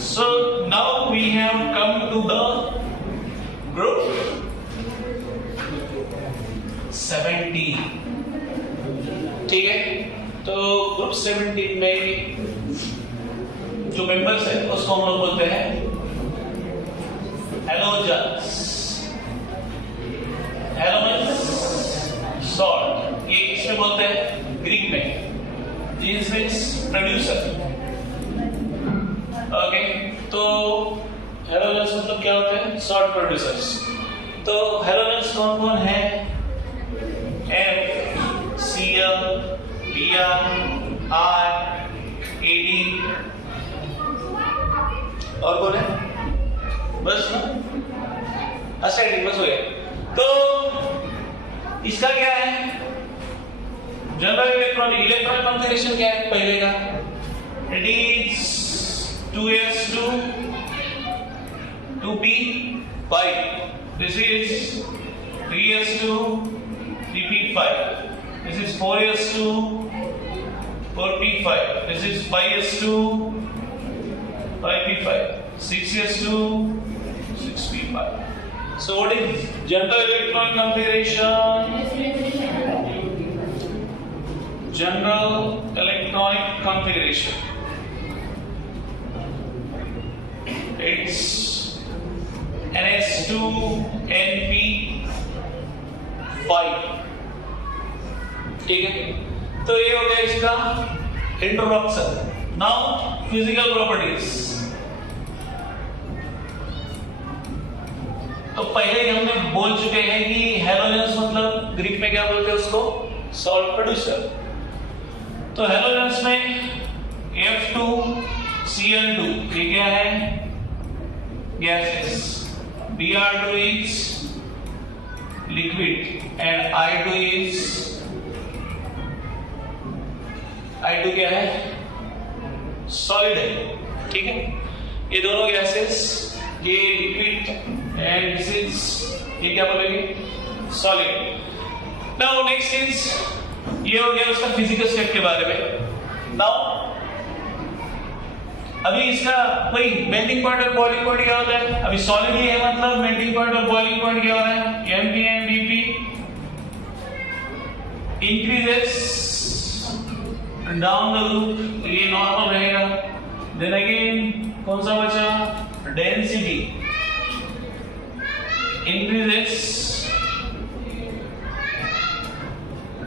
So now we have come to the group 17. ठीक है, तो ग्रुप 17 में जो मेंबर्स है उसको हम लोग बोलते हैं हेलोजन्स। हेलो मींस सॉल्ट, ये किसमें बोलते हैं? ग्रीक में। This means producer. ओके, तो हेलोजन्स मतलब क्या होते हैं? Salt producers. तो हेलोजन्स कौन कौन है? FCl, Br, R, Ad और कौन है? बस ना, एसिडिक, बस हो गया। तो इसका क्या है? जनरल इलेक्ट्रॉनिक कॉन्फ़िगरेशन क्या है पहले का? It is 2s2 2p5, this is 3s2 3p5, this is 4s2 4p5, this is 5s2 5p5, 6s2 6p5. So what is general electronic configuration? General electronic configuration, it's ns2 np5। ठीक है, तो ये हो गया इसका इंट्रोडक्शन। Now physical properties. तो पहले ही हमने बोल चुके हैं कि हेलोजन्स मतलब ग्रीक में क्या बोलते हैं उसको? Salt producer. तो हेलोजन्स में F2Cl2 ये क्या है? Gases. Br2 is liquid and I2 क्या है? सॉलिड है। ठीक है, ये दोनों गैसेस, ये लिक्विड एंड दिस इज, ये क्या बोलेंगे? सॉलिड। नाउ नेक्स्ट इज, ये हो गया उसका फिजिकल स्टेट के बारे में। नाउ अभी इसका वही मेल्टिंग पॉइंट और बॉइलिंग पॉइंट क्या होता है? अभी सॉलिड ही है मतलब मेल्टिंग पॉइंट और बॉइलिंग पॉइंट क्या हो रहा है? Mp and Bp increases down the loop, ये नॉर्मल रहेगा। देन अगेन कौन सा बचा? Density increases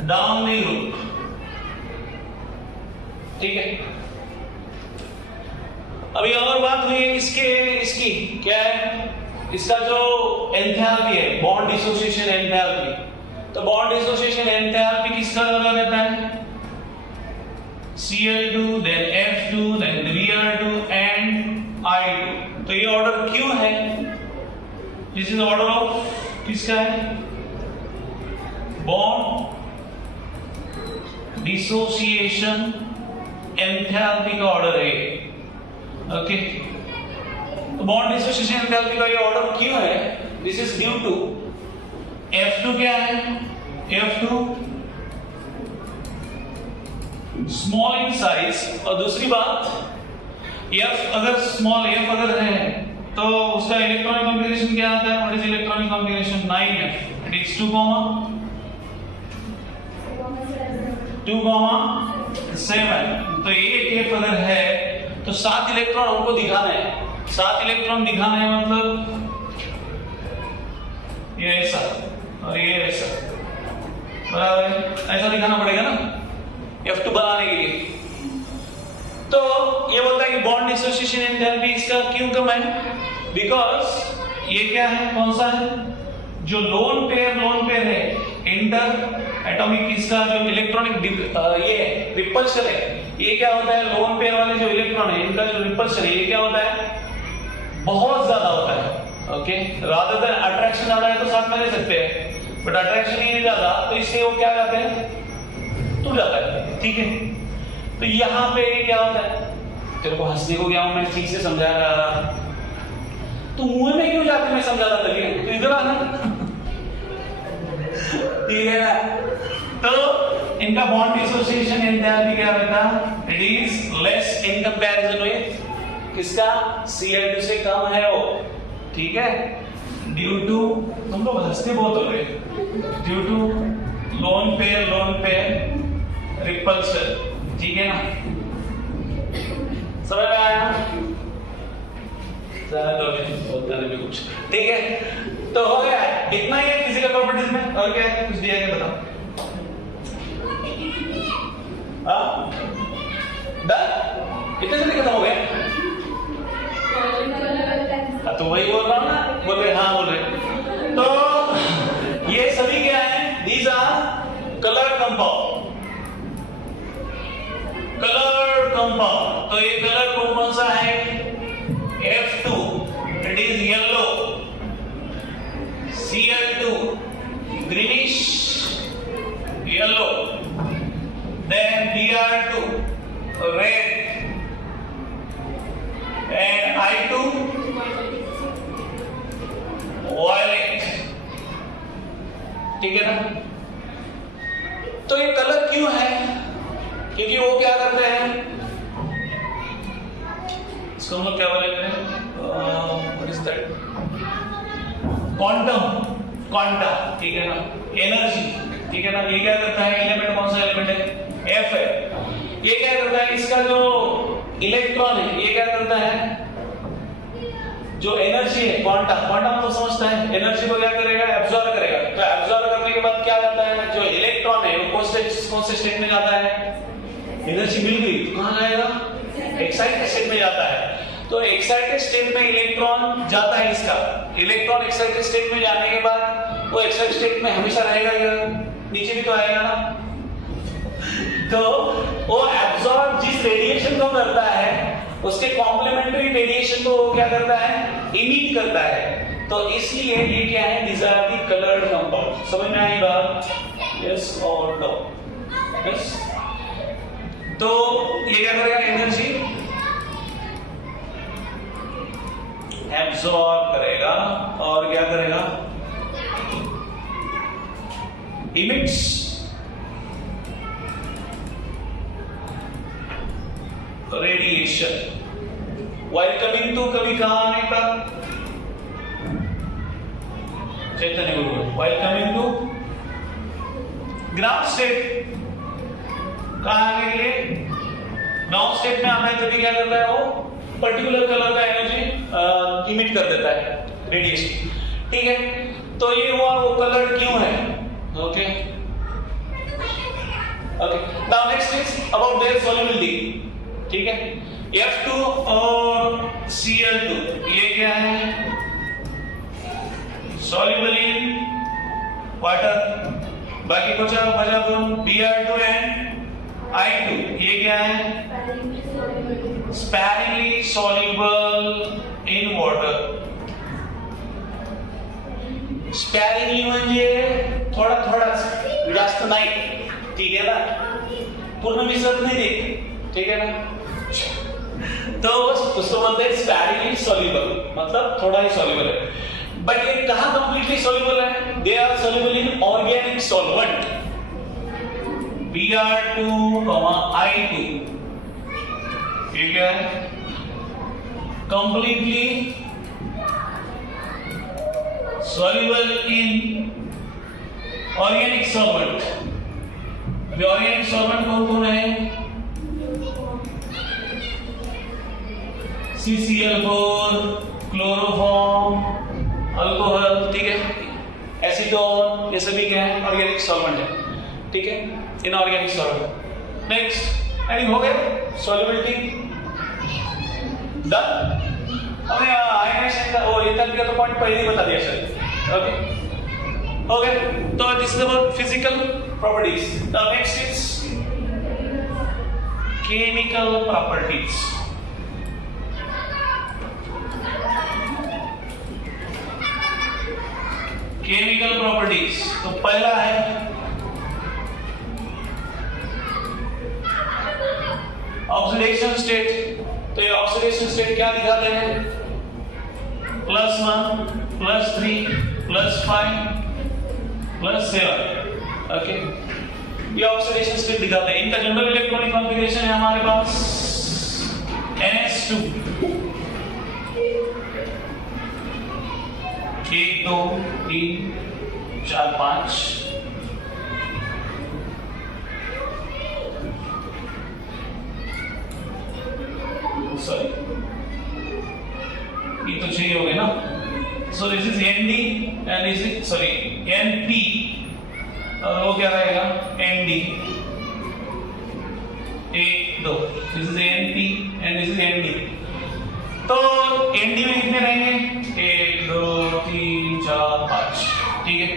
down the loop. ठीक है, अभी और बात हुई है इसकी क्या है? इसका जो एंथैल्पी है, बॉन्ड डिसोसिएशन एंथैल्पी। तो बॉन्ड डिसोसिएशन एंथैल्पी किसका ज्यादा रहता है? Cl2, then F2, then Br2 and I2। तो ये ऑर्डर क्यों है? दिस इज ऑर्डर ऑफ किसका है? बॉन्ड डिसोसिएशन एंथैल्पी का ऑर्डर है। ओके, तो बॉन्ड डिसोसिएशन एंथैल्पी का ये ऑर्डर क्यों है? This is due to F2 क्या है? F2 स्मॉल इन साइज, और दूसरी बात F अगर स्मॉल F अगर है तो उसका इलेक्ट्रॉनिक कॉन्फ़िगरेशन क्या आता है? What is electronic configuration? 9f, it is 2,7। तो एक F अगर है तो 7 इलेक्ट्रॉन हमको दिखाना है। 7 इलेक्ट्रॉन दिखाना है मतलब ये ऐसा और ये ऐसा, बराबर है? ऐसा दिखाना पड़ेगा ना F2 बनाने के लिए। तो ये बोलता है कि बॉन्ड डिसोसिएशन एंथैल्पी इसका क्यों कम है? बिकॉज ये क्या है? कौन सा है? जो लोन पेयर है इंटर एटॉमिक, इसका जो इलेक्ट्रॉनिक ये रिपल्शन है, ये क्या होता है? लोन पेयर वाले जो इलेक्ट्रॉन है इनका जो रिपल्शन है ये क्या होता है? बहुत ज्यादा होता है। ओके, रादर देन अट्रैक्शन ज्यादा है तो साथ में ले सकते हैं, बट अट्रैक्शन ही नहीं ज्यादा तो इससे वो क्या जाते हैं? टूट जाता है। ठीक है, तो यहाँ पे क्या होता है? तेरे को हंसने को गया हूं मैं, ठीक से समझा रहा, तो मुंह में क्यों जाते? मैं समझा रहा था, तो इधर आना। ठीक है ना? तो इनका बॉन्ड डिसोसिएशन एंथैल्पी क्या रहता? It is less in comparison with किसका? Cl2 से कम है वो, ठीक है। ड्यू टू, तुम लोग हंसते बहुत हो रहे, due to lone pair repulsion, ठीक है ना? समझ में आया? बोलता नहीं कुछ, ठीक है। तो हो गया, इतना ही है फिजिकल प्रॉपर्टीज में। और क्या है, कुछ दिया है बताओ? कितने जल्दी खत्म हो गया? तो वही बोल रहा हूँ ना, बोल रहे हाँ बोल रहे। तो ये सभी क्या है? These are colour compound, colour compound. तो ये कलर कौन सा है? F2, it is yellow. Cl2, greenish yellow. Then Br2, red. And I2, violet. ठीक है ना? तो ये कलर क्यों है? क्योंकि वो क्या करते हैं, इसको हम लोग क्या बोलेंगे? What is that? क्वांटा, ठीक है ना? एनर्जी, ठीक है ना? ये क्या करता है? एलिमेंट कौन सा एलिमेंट है? F है। ये क्या करता है? इसका जो इलेक्ट्रॉन है, ये क्या करता है? जो एनर्जी है, क्वांटा मतलब समझता है, एनर्जी को क्या करेगा? एब्सॉर्ब करेगा। तो एब्सॉर्ब करने के बाद क्या करता है? जो इलेक्ट्रॉन है वो कौन से स्टेट में जाता है? एनर्जी मिल गई तो कहां जाएगा? एक्साइटेड स्टेट में जाता है। तो एक्साइटेड स्टेट में इलेक्ट्रॉन जाता है, इसका इलेक्ट्रॉन एक्साइटेड स्टेट में जाने के बाद वो एक्साइटेड स्टेट में हमेशा रहेगा या नीचे भी तो आएगा ना? तो वो एब्सॉर्ब जिस रेडिएशन को करता है उसके कॉम्प्लीमेंट्री रेडिएशन को वो क्या करता है? इमिट करता है। तो इसलिए ये क्या है? these are the colored compounds। समझ में आई बात? yes और no? yes। तो ये क्या करेगा? एनर्जी एब्सॉर्ब करेगा और क्या करेगा? Emits radiation while coming to, कभी कहां आने का? चैतन्य गुरु, while coming to ground state, कहां आने के लिए? ग्राउंड स्टेट में आता है तभी क्या करता है? वो पर्टिकुलर कलर का एनर्जी इमिट कर देता है, रेडिएशन, ठीक है। तो ये हुआ वो कलर क्यों है, okay okay. Now next is about their solubility, ठीक है। F2 और Cl2 ये क्या है? Soluble in water. बाकी बचा कौन? Br2 एंड I2 ये क्या है? Sparingly soluble in water. Sparingly म्हणजे थोडा थोडा, जास्त नाही, ठीक है ना? पूर्ण मिसळत नाही ते, ठीक है ना? तो उसको बोलते हैं स्पैरिंगली सॉल्युबल, मतलब थोड़ा ही सॉल्युबल है। बट ये कहां कंप्लीटली सॉल्युबल है? They are soluble in organic solvent, Br2, I2 ये क्या है? Completely soluble in organic solvent। Organic solvent कौन कौन है? CCl4, क्लोरोफॉर्म, अल्कोहल, ठीक है, एसीटोन, ये सभी क्या है? ऑर्गेनिक सॉल्वेंट है, ठीक है, इनऑर्गेनिक सॉल्वेंट। नेक्स्ट एनीथिंग हो गया? Solubility done. हमने आयनाइजेशन का और एंथैल्पी का तो पॉइंट पहले ही बता दिया सर, ओके ओके। तो this is about physical properties. Now next is chemical properties. Chemical properties, तो पहला है ऑक्सीडेशन स्टेट। तो ये ऑक्सीडेशन स्टेट क्या दिखाते हैं? +1, +3, +5, +7, ओके, ये ऑक्सीडेशन स्टेट दिखाते हैं। इनका जनरल इलेक्ट्रॉनिक कॉन्फ़िगरेशन है हमारे पास NS2, 1 2 3 4 5 सॉरी ये तो चाहिए हो गया ना. So this is ND and this is sorry NP और वो क्या रहेगा ND. 1 2 this is NP and this is ND. तो ND में कितने रहेंगे 1 2 3 4 5. ठीक है.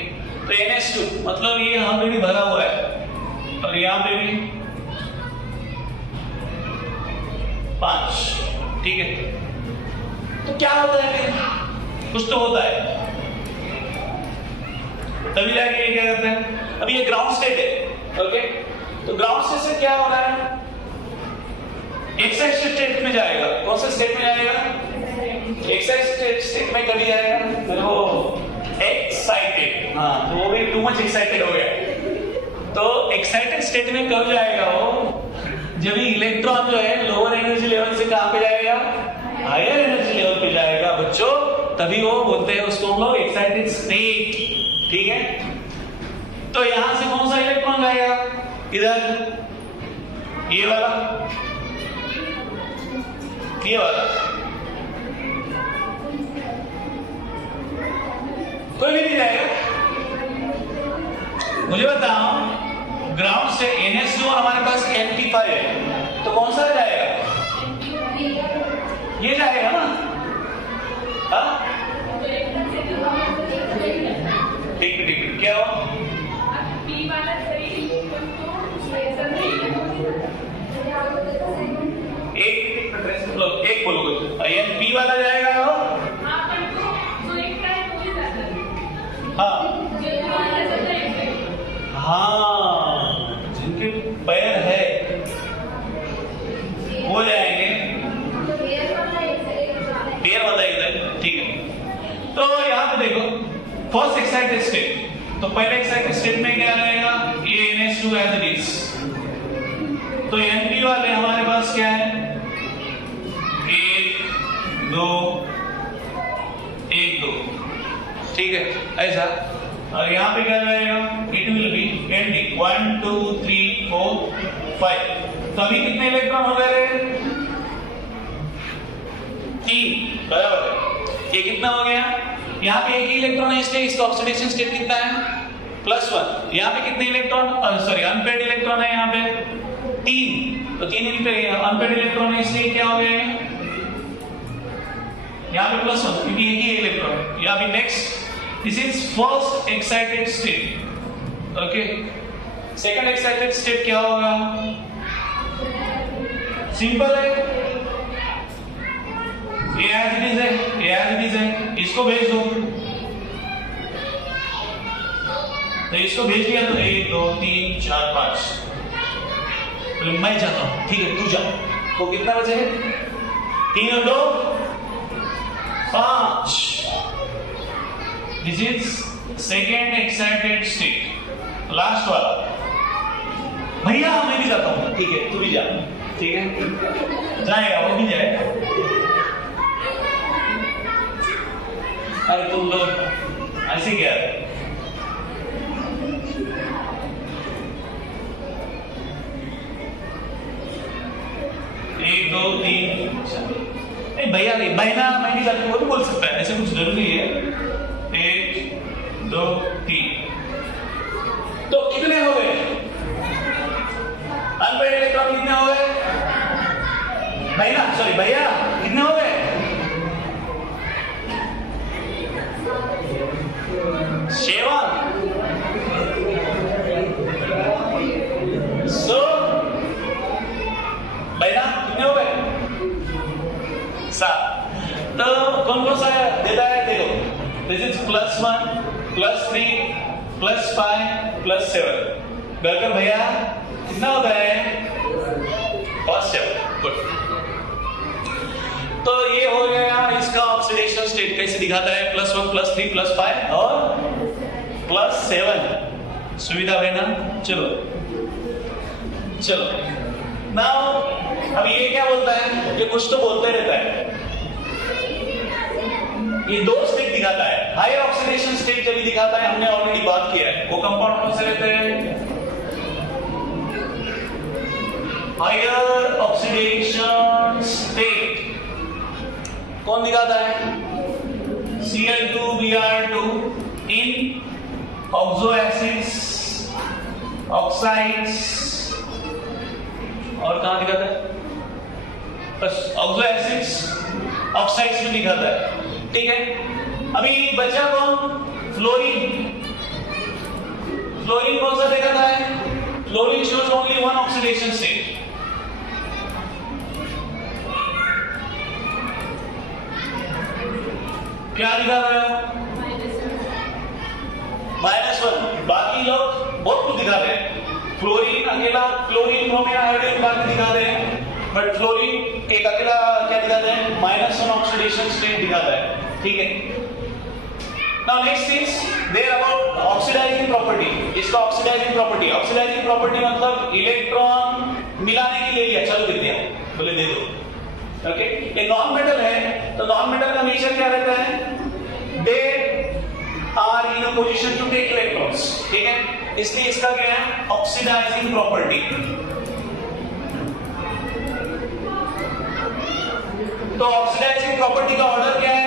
तो NH2 मतलब ये ऑलरेडी भरा हुआ है और यहाँ पे भी 5. ठीक है. तो क्या होता है फिर? कुछ तो होता है तभी जाके ये क्या करते हैं. अभी ये ग्राउंड स्टेट है. ओके. तो ग्राउंड स्टेट से क्या हो रहा है एक्साइटेड स्टेट में जाएगा. कौन सा स्टेट में जाएगा एक्साइटेड स्टेट में कभी जाएगा फिर वो एक्साइटेड. हाँ तो वो भी टू मच एक्साइटेड हो गया. तो एक्साइटेड स्टेट में कब जाएगा वो जब इलेक्ट्रॉन जो है लोअर एनर्जी लेवल से कहां पे जाएगा हायर एनर्जी लेवल पे जाएगा बच्चों. तभी वो बोलते हैं उसको हम लोग एक्साइटेड स्टेट. ठीक है. तो यहां से कौन सा इलेक्ट्रॉन जाएगा इधर ये वाला कोई भी नहीं जाएगा. मुझे बताओ ग्राउंड से NH2 और हमारे पास NP5 है तो कौन सा जाएगा ये जाएगा ना. हाँ ठीक क्या हो एक बोलोगे NP वाला जाएगा हाँ जिनके पैर है वो जाएंगे पैर वाला इधर. ठीक है. तो यहाँ पे देखो फर्स्ट एक्साइटेड स्टेट. तो पहले एक्साइटेड स्टेट में क्या रहेगा ये NH2 एज इट इज. तो NP वाले हमारे पास क्या है 1 2 1 2. ठीक है ऐसा. और यहाँ पे क्या रहेगा इट विल बी ND 1 2 3 4 5. तो अभी कितने इलेक्ट्रॉन हो गए 3 बराबर है. ये कितना हो गया यहाँ पे एक ही इलेक्ट्रॉन है इसलिए इसका ऑक्सीडेशन स्टेट कितना है +1. यहाँ पे कितने इलेक्ट्रॉन सॉरी अनपेयर्ड इलेक्ट्रॉन है यहाँ पे 3. तो 3 अनपेयर्ड इलेक्ट्रॉन है इसलिए क्या हो गया यहाँ पे +1 क्योंकि एक ही इलेक्ट्रॉन. यहाँ पे next this is first excited state. Okay. Second excited state क्या होगा सिंपल है ये एज इट इज है. इसको भेज दो तो इसको भेज दिया तो 1 2 3 4 5. मैं जाता हूं. ठीक है तू जा. तो कितना बचे 3 और 2 5. This is second excited state last वाला. भैया मैं भी जाता हूं. ठीक है तू भी जा. ठीक है जाएगा वो भी जाएगा. अरे तुम लोग ऐसे क्या 1 2 3 नहीं भैया नहीं बहना मैं नहीं जाती वो भी बोल सकता है. ऐसे कुछ जरूरी है 1 2 3. तो कितने हो गए अनपेयर्ड इलेक्ट्रॉन कितने हो गए भैया सॉरी भैया कितने हो गए 7. So भैया कितने हो गए 7. तो कौन कौन सा देता है देखो दिस इज +1 +3 +5 +7. गलकर भैया कितना होता है +7. गुड. तो ये हो गया इसका ऑक्सीडेशन स्टेट. कैसे दिखाता है +1 +3 +5 और +7. सुविधा है ना. चलो नाउ अब ये क्या बोलता है ये कुछ तो बोलते रहता है. ये 2 स्टेट दिखाता है हायर ऑक्सीडेशन स्टेट जब भी दिखाता है, हमने ऑलरेडी बात किया है, वो कंपाउंड कौन से रहते हैं? हायर ऑक्सीडेशन स्टेट कौन दिखाता है? Cl2Br2 इन ऑक्सो एसिड्स, ऑक्साइड्स, और कहां दिखाता है? बस ऑक्सो एसिड्स, ऑक्साइड्स में दिखाता है, ठीक है। अभी बचा कौन? फ्लोरीन। फ्लोरीन कौन सा दिखाता है? Fluorine shows only one oxidation state. क्या दिखा रहे हो? -1। बाकी लोग बहुत कुछ दिखा रहे हैं। फ्लोरीन अकेला, फ्लोरीन ब्रोमीन आयोडीन बाकी दिखा रहे हैं, बट फ्लोरीन एक अकेला क्या दिखाता है? -1 ऑक्सीडेशन स्टेट दिखाता है, ठीक है। Now next is there about oxidizing property. इसका oxidizing property, oxidizing property मतलब इलेक्ट्रॉन मिलाने के लिए लिया, चलो देते हैं, बोले दे दो, ओके। ये नॉन मेटल है, तो नॉन मेटल का नेचर क्या रहता है? They are in a position to take electrons, ठीक है। इसलिए इसका क्या है? Oxidising property. तो ऑक्सीडाइजिंग प्रॉपर्टी का ऑर्डर क्या है?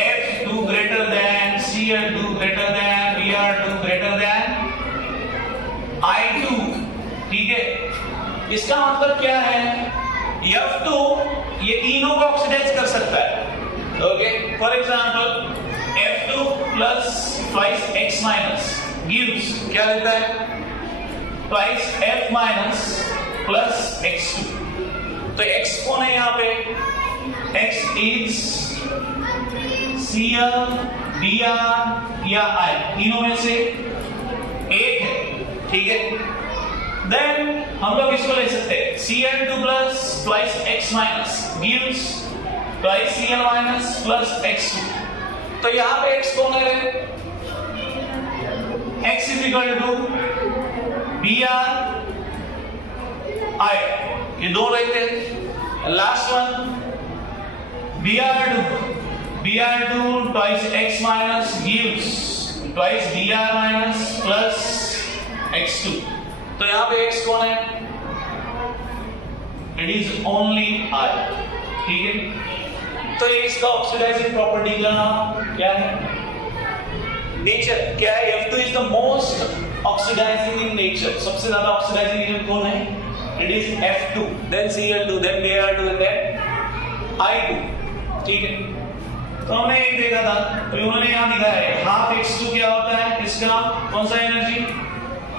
F2 greater than, Cl2 greater than, Br2 greater than I2, ठीक है। इसका मतलब क्या है? F2 ये तीनों को ऑक्सीडाइज कर सकता है, okay. For example F2 plus twice X minus gives क्या देता है? twice F minus plus X2। तो X कौन है यहाँ पे? X is Cl, Br या I, तीनों में से एक है, ठीक है। देन हम लोग इसको ले सकते हैं Cl2 plus twice X minus gives twice Cl minus plus X2। तो यहां पे X कौन है? X is equal to Br I, ये दो रहते हैं। Last one Br2 twice X minus gives twice Br minus plus X2। तो यहां पे X कौन है? It is only I, ठीक है। तो ये इसका ऑक्सीडाइजिंग प्रॉपर्टी का क्या है? नेचर क्या है? F2 is the most oxidizing in nature। सबसे ज्यादा ऑक्सीडाइजिंग एजेंट कौन है? It is F2, then Cl2, then Br2, and then I2, ठीक है। तो हमने एक देखा था, तो उन्होंने यहाँ दिखाया है हाफ X2 क्या होता है? इसका कौन सा एनर्जी?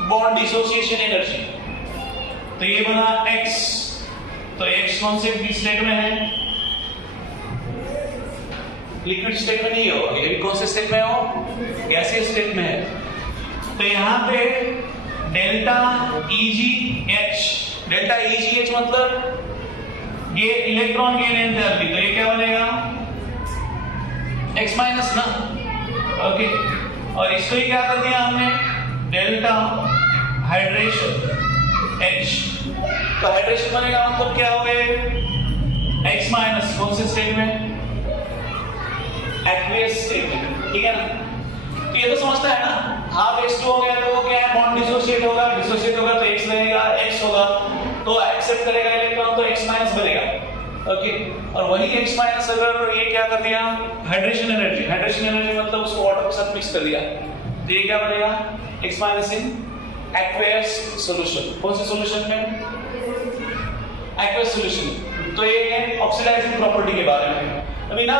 Bond dissociation energy. तो ये बना X, तो X कौन से स्टेट में है? लिक्विड स्टेट में नहीं हो, ये कौन से स्टेट में हो? गैसियस स्टेट में है। तो यहाँ पे डेल्टा EgH, डेल्टा EgH मतलब ये इलेक्ट्रॉन गेन एंथैल्पी, तो ये क्या बनेगा? X माइनस ना, ओके। और इसको ही क्या कर दिया हमने? डेल्टा हाइड्रेशन H, तो हाइड्रेशन बनेगा मतलब क्या हो गए? X माइनस कौन से स्टेट में? एक्वियस स्टेट में, ठीक है ना। तो ये तो समझता है ना, हाफ X2 हो गया तो वो क्या है? बॉन्ड डिसोसिएट होगा, डिसोसिएट होगा तो X बनेगा, X होगा तो एक्सेप्ट करेगा इलेक्ट्रॉन, तो X माइनस बनेगा, ओके। और वही X माइनस अगर ये क्या कर दिया? हाइड्रेशन एनर्जी, हाइड्रेशन एनर्जी मतलब उसको वाटर के साथ मिक्स कर दिया, तो ये क्या बनेगा? X माइनस इन एक्वियस सॉल्यूशन। कौन से सॉल्यूशन में? Aqueous solution. तो ये है ऑक्सीडाइजिंग प्रॉपर्टी के बारे में। अभी ना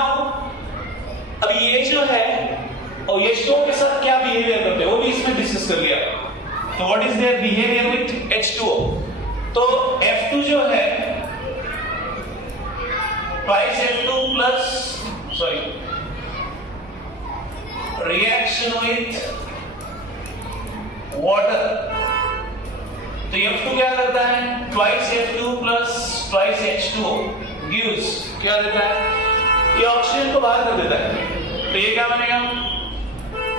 अभी ये जो है और ये H2O के साथ क्या बिहेवियर करते हैं वो भी इसमें डिस्कस कर लिया। तो what is their behaviour with H2O? तो F2 जो है twice F2 plus reaction with water, तो F2 क्या करता है? twice F2 plus twice H2O gives क्या देता है? ये ऑक्सीजन को बाहर कर देता है, तो ये क्या बनेगा?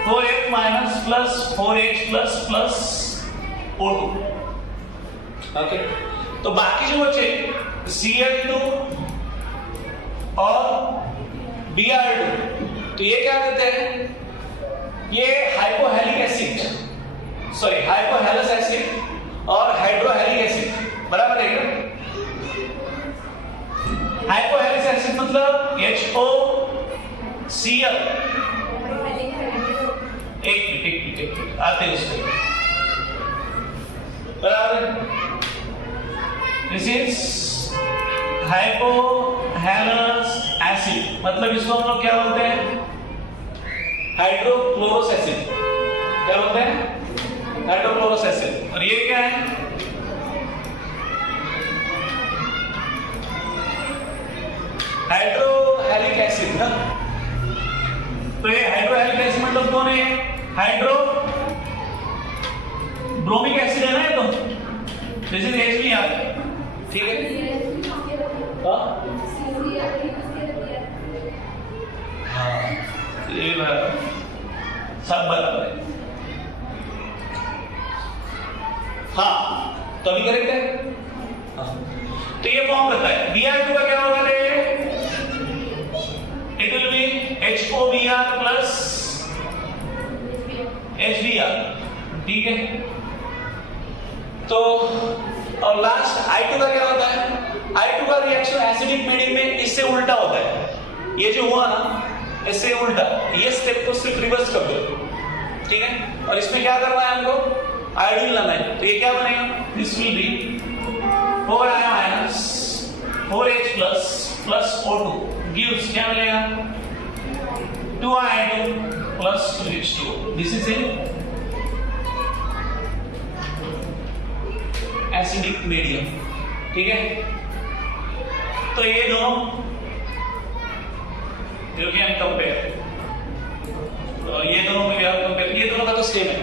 4F minus plus 4H plus plus O2, okay. तो बाकी जो बचे Cl2 और Br2, तो तो ये क्या देते हैं, ये हाइपोहैलिक एसिड, सॉरी हाइपोहैलस एसिड और हाइड्रोहैलिक एसिड, बराबर है क्या? हाइपोहैलिक एसिड मतलब HOCl, एक मिनट आते हैं उसको, बराबर। दिस इज हाइपोहैलस एसिड, मतलब इसको हम लोग क्या बोलते हैं, हाइड्रोक्लोरस एसिड, क्या बोलते हैं, हाइड्रोक्लोरस एसिड। और ये क्या है, हाइड्रोहैलिक एसिड ना। तो ये हाइड्रोहैलिक एसिड मतलब कौन है, हाइड्रो ब्रोमिक एसिड है ना, ये तो दिस इज HBr, ठीक है। हाँ ये सब बराबर है, हाँ तो अभी करेक्ट है। हाँ तो ये फॉर्म करता है, Br2 का क्या होगा रे, it will be HOBr plus HBr, ठीक है। तो और लास्ट I2 का क्या होता है, I2 का रिएक्शन एसिडिक मीडियम में इससे उल्टा होता है, ये जो हुआ ना इससे उल्टा, ये स्टेप को सिर्फ रिवर्स कर दो, ठीक है। और इसमें क्या करना है हमको, आयोडीन लाना है। तो ये क्या बनेगा, this will be 4 ions 4H plus O2 gives क्या मिलेगा, 2 I2 plus 2H2, this is a acidic medium, ठीक है। तो ये दोनों यू कैन कंपेयर, और ये दोनों में आप कंपेयर, ये दोनों का तो सेम है,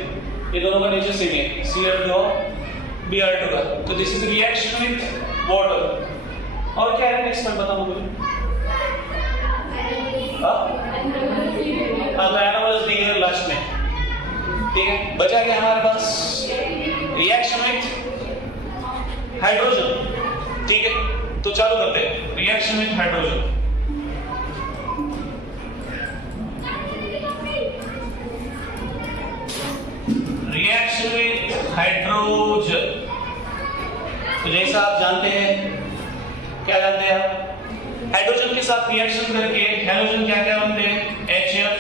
ये दोनों का नेचर सेम है, Cl2 और Br2 का। तो this is reaction with water. और क्या है नेक्स्ट में बताओ मुझे, हाँ तो एनामल्स दिए लास्ट में, ठीक है। बचा क्या हमारे पास, रिएक्शन विद हाइड्रोजन, ठीक है। तो चालू करते हैं, reaction with hydrogen. Reaction with hydrogen, तो जैसा आप जानते हैं, क्या जानते हैं आप, हाइड्रोजन के साथ रिएक्शन करके हैलोजन क्या क्या बनते हैं, HF,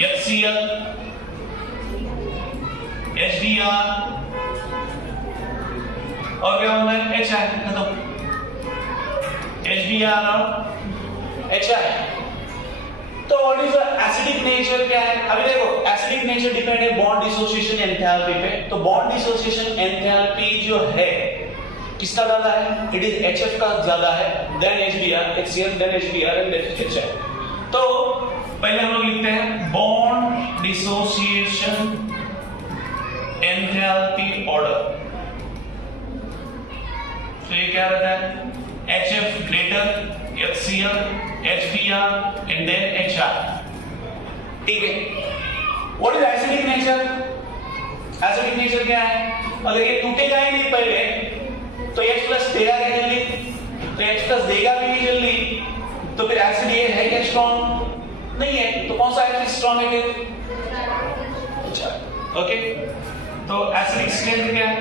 HCl, HBr और क्या होता है, HI, खत्म। HBr और HI। तो what is the acidic nature, क्या है, अभी देखो एसिडिक नेचर डिपेंड है बॉन्ड डिसोसिएशन एंथैल्पी पे। तो बॉन्ड डिसोसिएशन एंथैल्पी जो है किसका ज्यादा है, इट इज HF का ज्यादा है, then HBr, HCl, then HBr and then HI। तो पहले हम लोग लिखते हैं बॉन्ड डिसोसिएशन एंथैल्पी ऑर्डर। तो ये क्या रहता है, HF greater HCl, HBr and then HI, ठीक है। What is acidic nature? Acidic nature क्या है, अगर ये टूटेगा ही नहीं पहले तो H प्लस देगा क्या जल्दी, तो H प्लस देगा भी नहीं जल्दी, तो फिर एसिड ये है क्या स्ट्रॉन्ग नहीं है, तो कौन सा एसिड स्ट्रॉन्ग है फिर, अच्छा ओके। तो एसिडिक स्ट्रेंथ क्या है,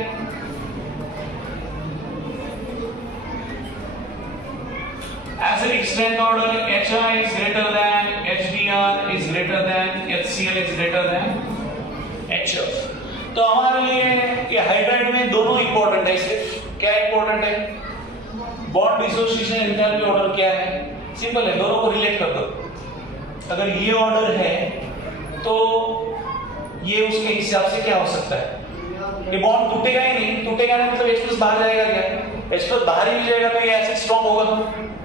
acidic strength order HI is greater than HBr is greater than HCl is greater than HF। तो हमारे लिए ये हाइड्राइड में दोनों इंपॉर्टेंट है, सिर्फ क्या इंपॉर्टेंट है, बॉन्ड डिसोसिएशन एंथैल्पी ऑर्डर क्या है, सिंपल है, दोनों को रिलेट कर दो। अगर ये ऑर्डर है तो ये उसके हिसाब से क्या हो सकता है, ये बॉन्ड टूटेगा ही नहीं, टूटेगा नहीं मतलब H+ बाहर जाएगा क्या, H+ बाहर ही नहीं जाएगा तो ये एसिड स्ट्रॉन्ग होगा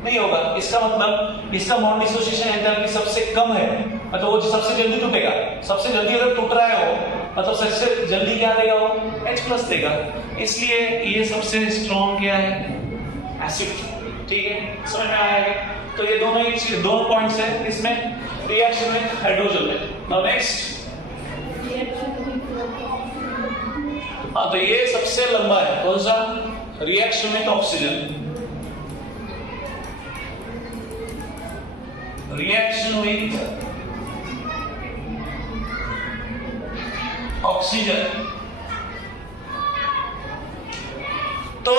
नहीं होगा। इसका मतलब इसका बॉन्ड डिसोसिएशन एंथैल्पी सबसे कम है, मतलब वो सबसे जल्दी टूटेगा। सबसे जल्दी अगर टूट रहा है वो मतलब सबसे जल्दी क्या देगा, वो H+ देगा, इसलिए ये सबसे स्ट्रॉन्ग क्या है, एसिड, ठीक है, समझ में आया है। तो ये दोनों पॉइंट्स हैं इसमें रिएक्शन में हाइड्रोजन में। नाउ नेक्स्ट, हाँ तो ये सबसे लंबा है, कौन सा, reaction with oxygen. Reaction with oxygen. तो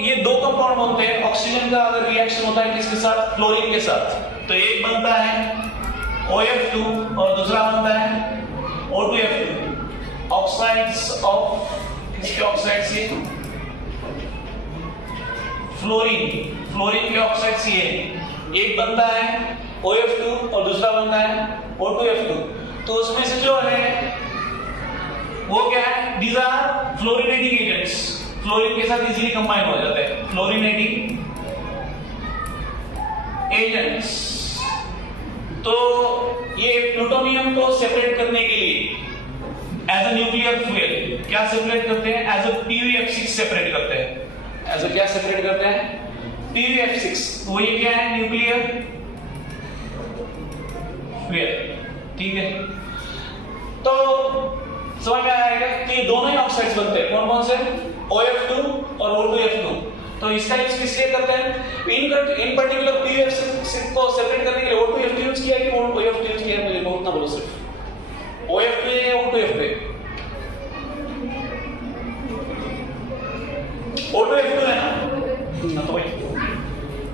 ये दो कंपाउंड बनते हैं। ऑक्सीजन का अगर रिएक्शन होता है किसके साथ? क्लोरीन के साथ, तो एक बनता है OF2 और दूसरा बनता है O2F2। ऑक्साइड्स ऑफ किसके ऑक्साइड्स? ये फ्लोरीन के ऑक्साइड्स ये एक बनता है OF2 और दूसरा बनता है O2F2। तो उसमें से जो है वो क्या है? These are fluorinating agents, fluorine के साथ इजीली कंबाइन हो जाते हैं, फ्लोरिनेटिंग एजेंट्स। तो ये प्लूटोनियम को सेपरेट करने के लिए एज अ न्यूक्लियर फ्यूल क्या सेपरेट करते हैं? एज अ PuF6 सेपरेट करते हैं। एज अ क्या सेपरेट करते हैं? PuF6। वो ये क्या है? Nuclear fuel. ठीक है, तो समझ में आएगा कि ये दोनों ही ऑक्साइड्स बनते हैं। कौन कौन से? OF2 और O2F2। तो इसका यूज किस लिए करते हैं? इन पर्टिकुलर PuF6 को सेपरेट करने के लिए O2F2 यूज किया कि OF2 यूज किया? मुझे बहुत ना बोलो, सिर्फ OF2 है O2F2? O2F2 है ना? तो भाई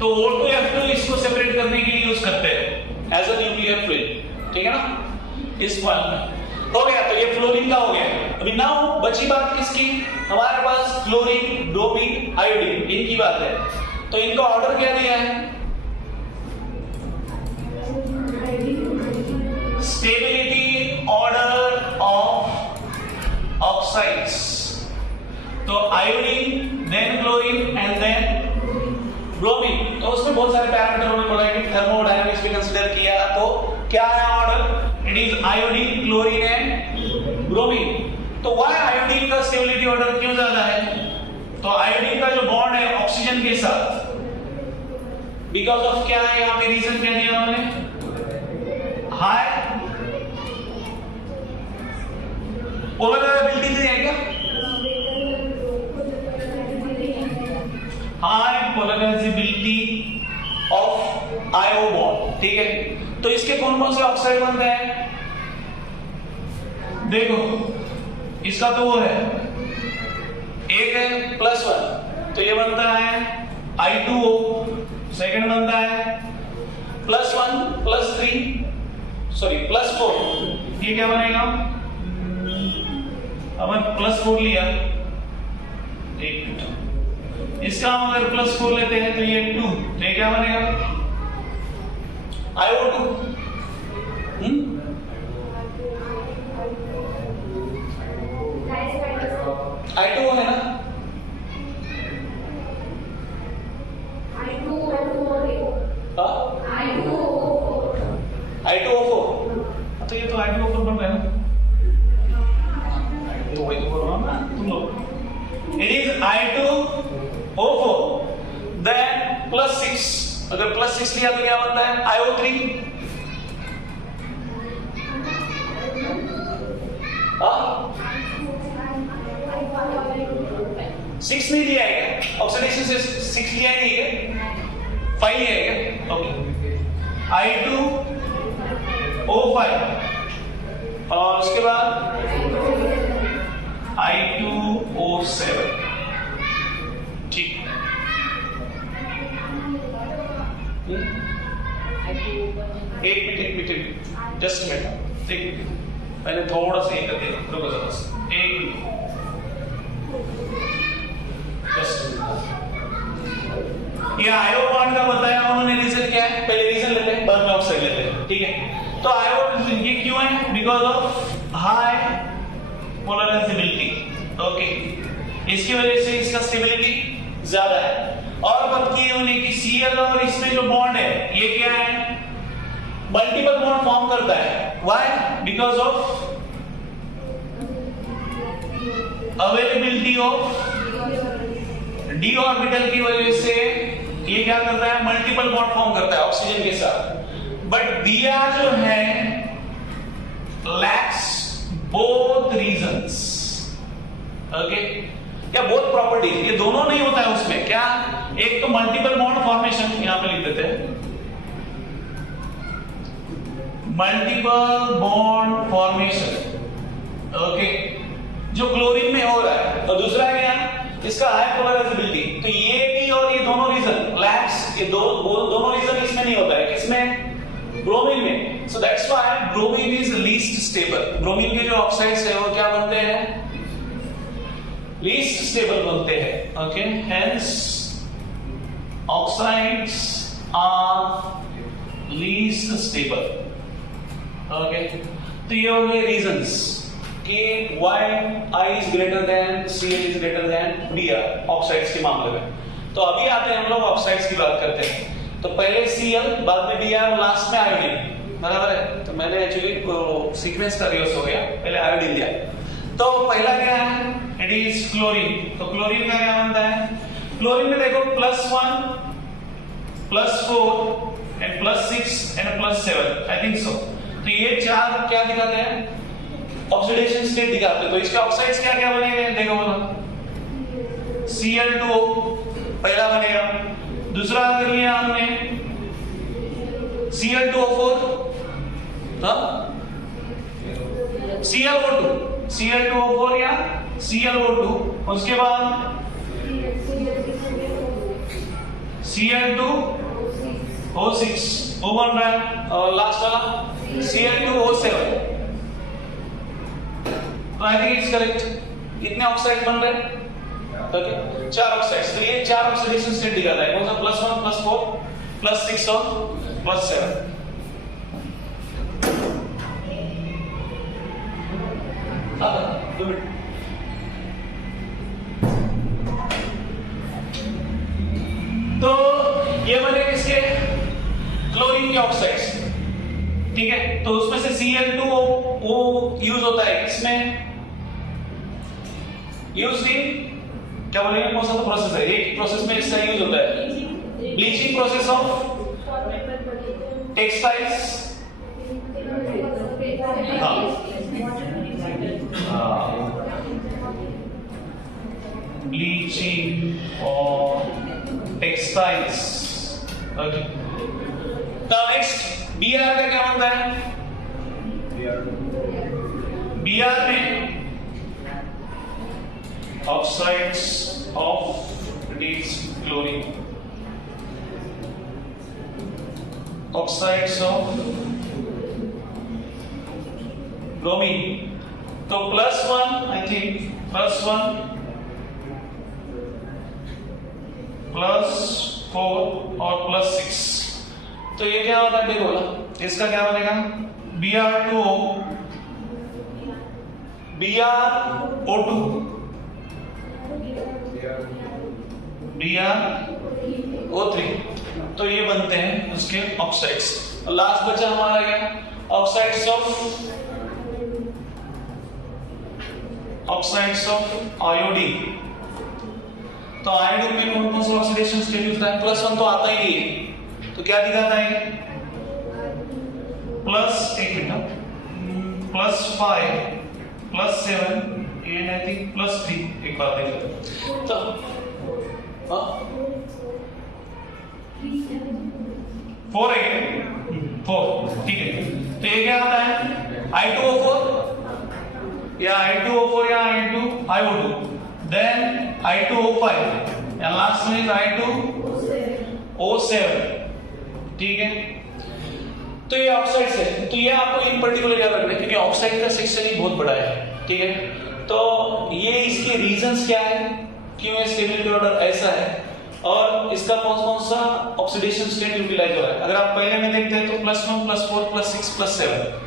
तो O2F2 इसको सेपरेट करने के लिए यूज करते हैं एज अ न्यूक्लियर फ्यूल। ठीक है ना? इस पॉइंट में हो गया। तो ये फ्लोरीन का हो गया। अभी नाउ बची बात किसकी? हमारे पास क्लोरीन, ब्रोमीन, आयोडीन, इनकी बात है। तो इनका ऑर्डर क्या दिया है? Stability order of oxides. तो iodine, then chlorine and then bromine. तो उसमें बहुत सारे पैरामीटर उन्होंने बोला कि थर्मोडायनामिक्स भी कंसीडर किया। तो क्या है order? It is iodine, chlorine and bromine. तो व्हाई आयोडीन का स्टेबिलिटी ऑर्डर क्यों ज्यादा है? तो आयोडीन का जो बॉन्ड है ऑक्सीजन के साथ, बिकॉज ऑफ क्या है? यहां पे रीजन क्या दिया उन्होंने? हाई पोलराइजेबिलिटी है क्या? हाई पोलराइजेबिलिटी ऑफ आयो बॉन्ड। ठीक है, तो इसके कौन कौन से ऑक्साइड बनते हैं? देखो, इसका तो वो है, एक है +1, तो ये बनता है I2O। सेकंड बनता है +1 +3 सॉरी +4, ये क्या बनेगा? अपन +4 लिया, एक मिनट, इसका हम अगर +4 लेते हैं तो ये 2, तो ये क्या बनेगा? IO2। I2O है ना? I2O4। तो ये तो I2O4 बन रहा है ना? तो वही तो बोल रहा हूं ना तुम लोग। It is I2O4 then +6। अगर +6 लिया तो क्या बनता है? IO3। 6 नहीं लिया है क्या? ऑक्सीडेशन से 6 लिया नहीं है क्या? 5 लिया है क्या? ओके, I2O5 और उसके बाद I2O7। ठीक, एक मिनट जस्ट मिनट, ठीक, मैंने थोड़ा सा ये कर दिया, रुको जरा सा, एक मिनट जस्ट। ये आयो बॉन्ड का बताया उन्होंने, रीजन क्या है? पहले रीजन लेते हैं, बाद में ऑक्साइड लेते हैं। ठीक है, तो आयो ये क्यों है? Because of high polarisability. Okay, इसकी वजह से इसका स्टेबिलिटी ज्यादा है। और बात की उन्होंने कि Cl और इसमें जो बॉन्ड है ये क्या है? मल्टीपल बॉन्ड फॉर्म करता है। Why? Because of availability of d orbital की वजह से ये क्या करता है? मल्टीपल बॉन्ड फॉर्म करता है ऑक्सीजन के साथ। बट Br जो है लैक्स बोथ रीजंस। ओके, क्या बोथ प्रॉपर्टीज, ये दोनों नहीं होता है उसमें। क्या? एक तो मल्टीपल बॉन्ड फॉर्मेशन, यहां पे लिख देते हैं मल्टीपल बॉन्ड फॉर्मेशन, ओके, जो क्लोरीन में हो रहा है। और दूसरा है क्या, इसका हाई पोलराइजेबिलिटी। तो ये भी और ये दोनों रीजन लैक्स, ये दोनों रीजन इसमें नहीं होता है, किसमें, ब्रोमीन में। So that's why bromine is least stable. Bromine के जो ऑक्साइड्स है वो क्या बनते हैं, लीस्ट स्टेबल बनते हैं, okay. Hence oxides are least stable, okay. तो ये हो गए रीजंस कि why I is greater than Cl is greater than Br oxides के मामले में। तो अभी आते हैं हम लोग ऑक्साइड्स की बात करते हैं। तो पहले Cl, बाद में Br, लास्ट में आयोडीन, बराबर है। तो मैंने एक्चुअली सीक्वेंस का रिवर्स हो गया, पहले आयोडीन दिया। तो पहला क्या है, इट इज क्लोरीन। तो क्लोरीन का क्या बनता है, क्लोरीन में देखो +1, +4 and +6 and +7, I think so. तो ये चार क्या दिखाते हैं, ऑक्सीडेशन स्टेट दिखाते हैं। तो इसके ऑक्साइड्स क्या क्या बनेंगे, देखो बोलो, Cl2O पहला बनेगा। दूसरा कर लिया हमने Cl2O4, Cl2O4 या Cl2O2, उसके बाद Cl2O6 वो बन रहा है, और लास्ट वाला Cl2O7। तो आई थिंक इट्स करेक्ट। इतने ऑक्साइड बन रहे हैं, ओके, चार ऑक्साइड्स। तो ये चार ऑक्सीडेशन स्टेट दिखाता है, कौन सा, +1, +4, +6 और +7। तो ये बने किसके, क्लोरीन के ऑक्साइड्स, ठीक है। तो उसमें से Cl2O वो यूज होता है इसमें, यूज इन क्या बोलेंगे, कौन सा तो प्रोसेस है, एक प्रोसेस में इसका यूज होता है, bleaching process of textiles, bleaching और टेक्सटाइल्स, ओके। तो नेक्स्ट Br का क्या बनता है, Br में oxides of chlorine, oxides of bromine. तो +1 आई थिंक, +1, +4 और +6। तो ये क्या होता है, देखो ना, इसका क्या बनेगा, Br2O, BrO2, BrO3। तो ये बनते हैं उसके ऑक्साइड्स। और लास्ट बचा हमारा क्या, ऑक्साइड्स ऑफ आयोडीन। तो आयोडीन में कौन कौन सा ऑक्सीडेशन स्टेट होता है, +1 तो आता ही नहीं है, तो क्या दिखाता है, +5, +7 एंड आई थिंक +3। एक बार देखो तो 4 है, 4, ठीक है। तो ये क्या आता है, I2O4 या I2O2, देन I2O5 या लास्ट में I2O7, ठीक है। तो ये ऑक्साइड्स है। तो ये आपको इन पर्टिकुलर याद रखना है, क्योंकि ऑक्साइड का सेक्शन ही बहुत बड़ा है, ठीक है। तो ये इसके रीजंस क्या है, क्यों ये स्टेबिलिटी ऑर्डर ऐसा है, और इसका कौन सा ऑक्सीडेशन स्टेट यूटिलाइज हो रहा है। अगर आप पहले में देखते हैं तो +1, +4, +6, +7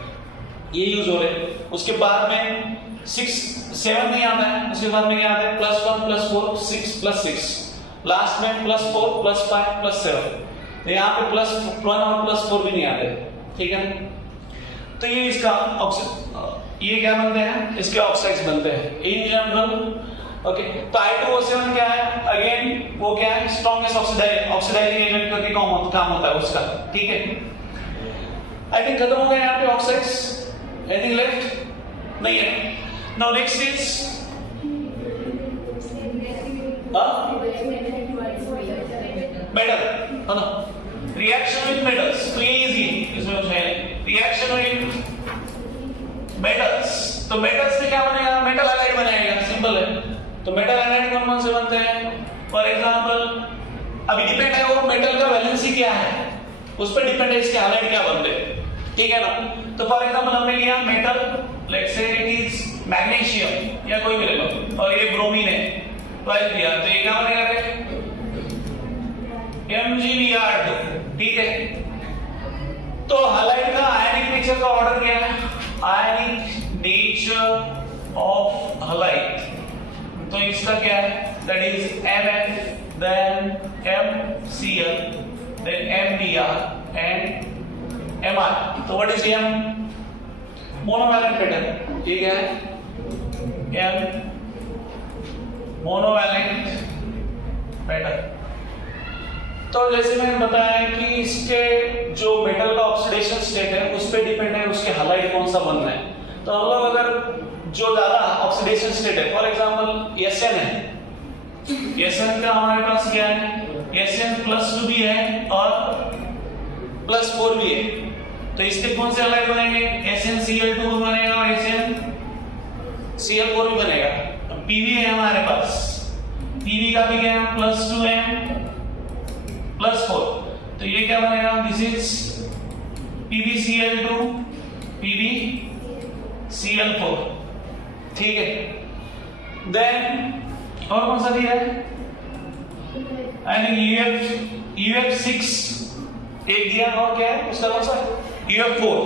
ये यूज हो रहे हैं। उसके बाद में 6, 7 नहीं आता है, उसके बाद में क्या आता है, +1, +4, 6, +6, लास्ट में +4, +5, +7। तो यहाँ पे +1 और +4 भी नहीं आते, ठीक है। तो ये इसका ये क्या बनते हैं, इसके ऑक्साइड्स बनते हैं इन जनरल, ओके। तो I2O7 क्या है, अगेन वो क्या है, स्ट्रॉन्गेस्ट ऑक्सीडाइजिंग एजेंट करके काम होता है उसका, ठीक है। आई थिंक खत्म हो गए यहाँ पे ऑक्साइड्स, एनीथिंग लेफ्ट नहीं है। नाउ नेक्स्ट इज मेटल, है ना, रिएक्शन विद मेटल्स। तो ये इजी, इसमें कुछ है, रिएक्शन विद मेटल्स, तो मेटल्स में क्या बनेगा, मेटल हैलाइड बनाएगा, सिंपल है। तो मेटल हैलाइड कौन कौन से बनते हैं, फॉर एग्जांपल अभी डिपेंड है वो मेटल का वैलेंसी क्या है, उस पर डिपेंड है इसके हैलाइड क्या बनते हैं, ठीक है ना। तो फॉर एग्जांपल हमने लिया metal, let's say it is magnesium या कोई भी ले लो, और ये ब्रोमीन है, ट्वाइस दिया, तो ये क्या बनेगा रे, MgBr2, ठीक है। तो हैलाइड का आयनिक नेचर का ऑर्डर क्या है, आयनिक नेचर ऑफ हैलाइड, तो इसका क्या है, that is Mn, then MCl, then MBr and MR। तो what is M, monovalent metal, ठीक है, M मोनोवैलेंट मेटल। तो जैसे मैंने बताया कि इसके जो मेटल का ऑक्सीडेशन स्टेट है उस पे डिपेंड है उसके हैलाइड कौन सा बनना है। तो हम लोग अगर जो ज्यादा ऑक्सीडेशन स्टेट है, फॉर एग्जांपल Sn है, Sn का हमारे पास क्या है, Sn+2 भी है और +4 भी है, तो इसके कौन से हैलाइड बनेंगे, SnCl2 भी बनेगा और SnCl4 भी बनेगा। Pb है हमारे पास, Pb का भी क्या है, +2m+4, तो ये क्या बनेगा, दिस इज PbCl2 PbCl4, ठीक है। देन और कौन सा दिया है, आई थिंक UF6 एक दिया, और क्या है उसका कौन सा, UF4,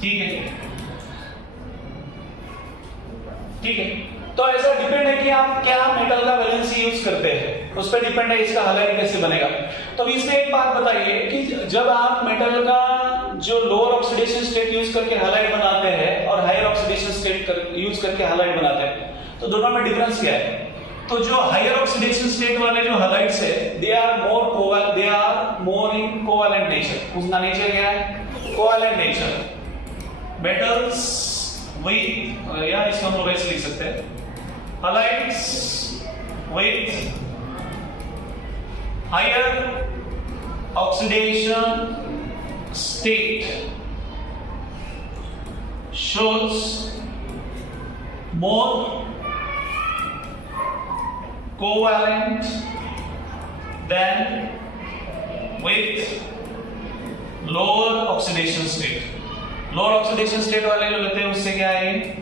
ठीक है, ठीक है। तो ऐसा डिपेंड है कि आप क्या मेटल का वैलेंसी यूज करते हैं, उस पर डिपेंड है इसका हैलाइड कैसे बनेगा। तो अब इसमें एक बात बताइए कि जब आप मेटल का जो लोअर ऑक्सीडेशन स्टेट यूज करके हैलाइड बनाते हैं और हायर ऑक्सीडेशन स्टेट यूज करके हैलाइड बनाते हैं, तो दोनों में डिफरेंस क्या है। तो जो हायर ऑक्सीडेशन स्टेट वाले जो हैलाइड्स है, they are more in covalent nature, उसका नेचर क्या है, कोवैलेंट नेचर। मेटल्स विद, या इसको हम लोग ऐसे लिख सकते हैं, halides with higher oxidation state shows more covalent than with lower oxidation state। lower oxidation state वाले जो लेते हैं उससे क्या है,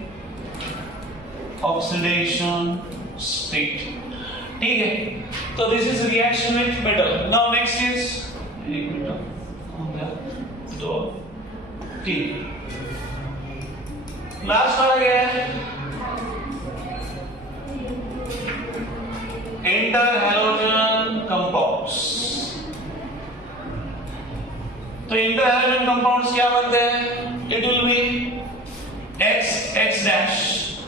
oxidation state, ठीक है। तो this is reaction with metal। now next is, एक मिनट तो ठीक, लास्ट वाला क्या है, इंटर हैलोजन कंपाउंड्स। तो इंटर हैलोजन कंपाउंड्स क्या बनते हैं, it will be X dash,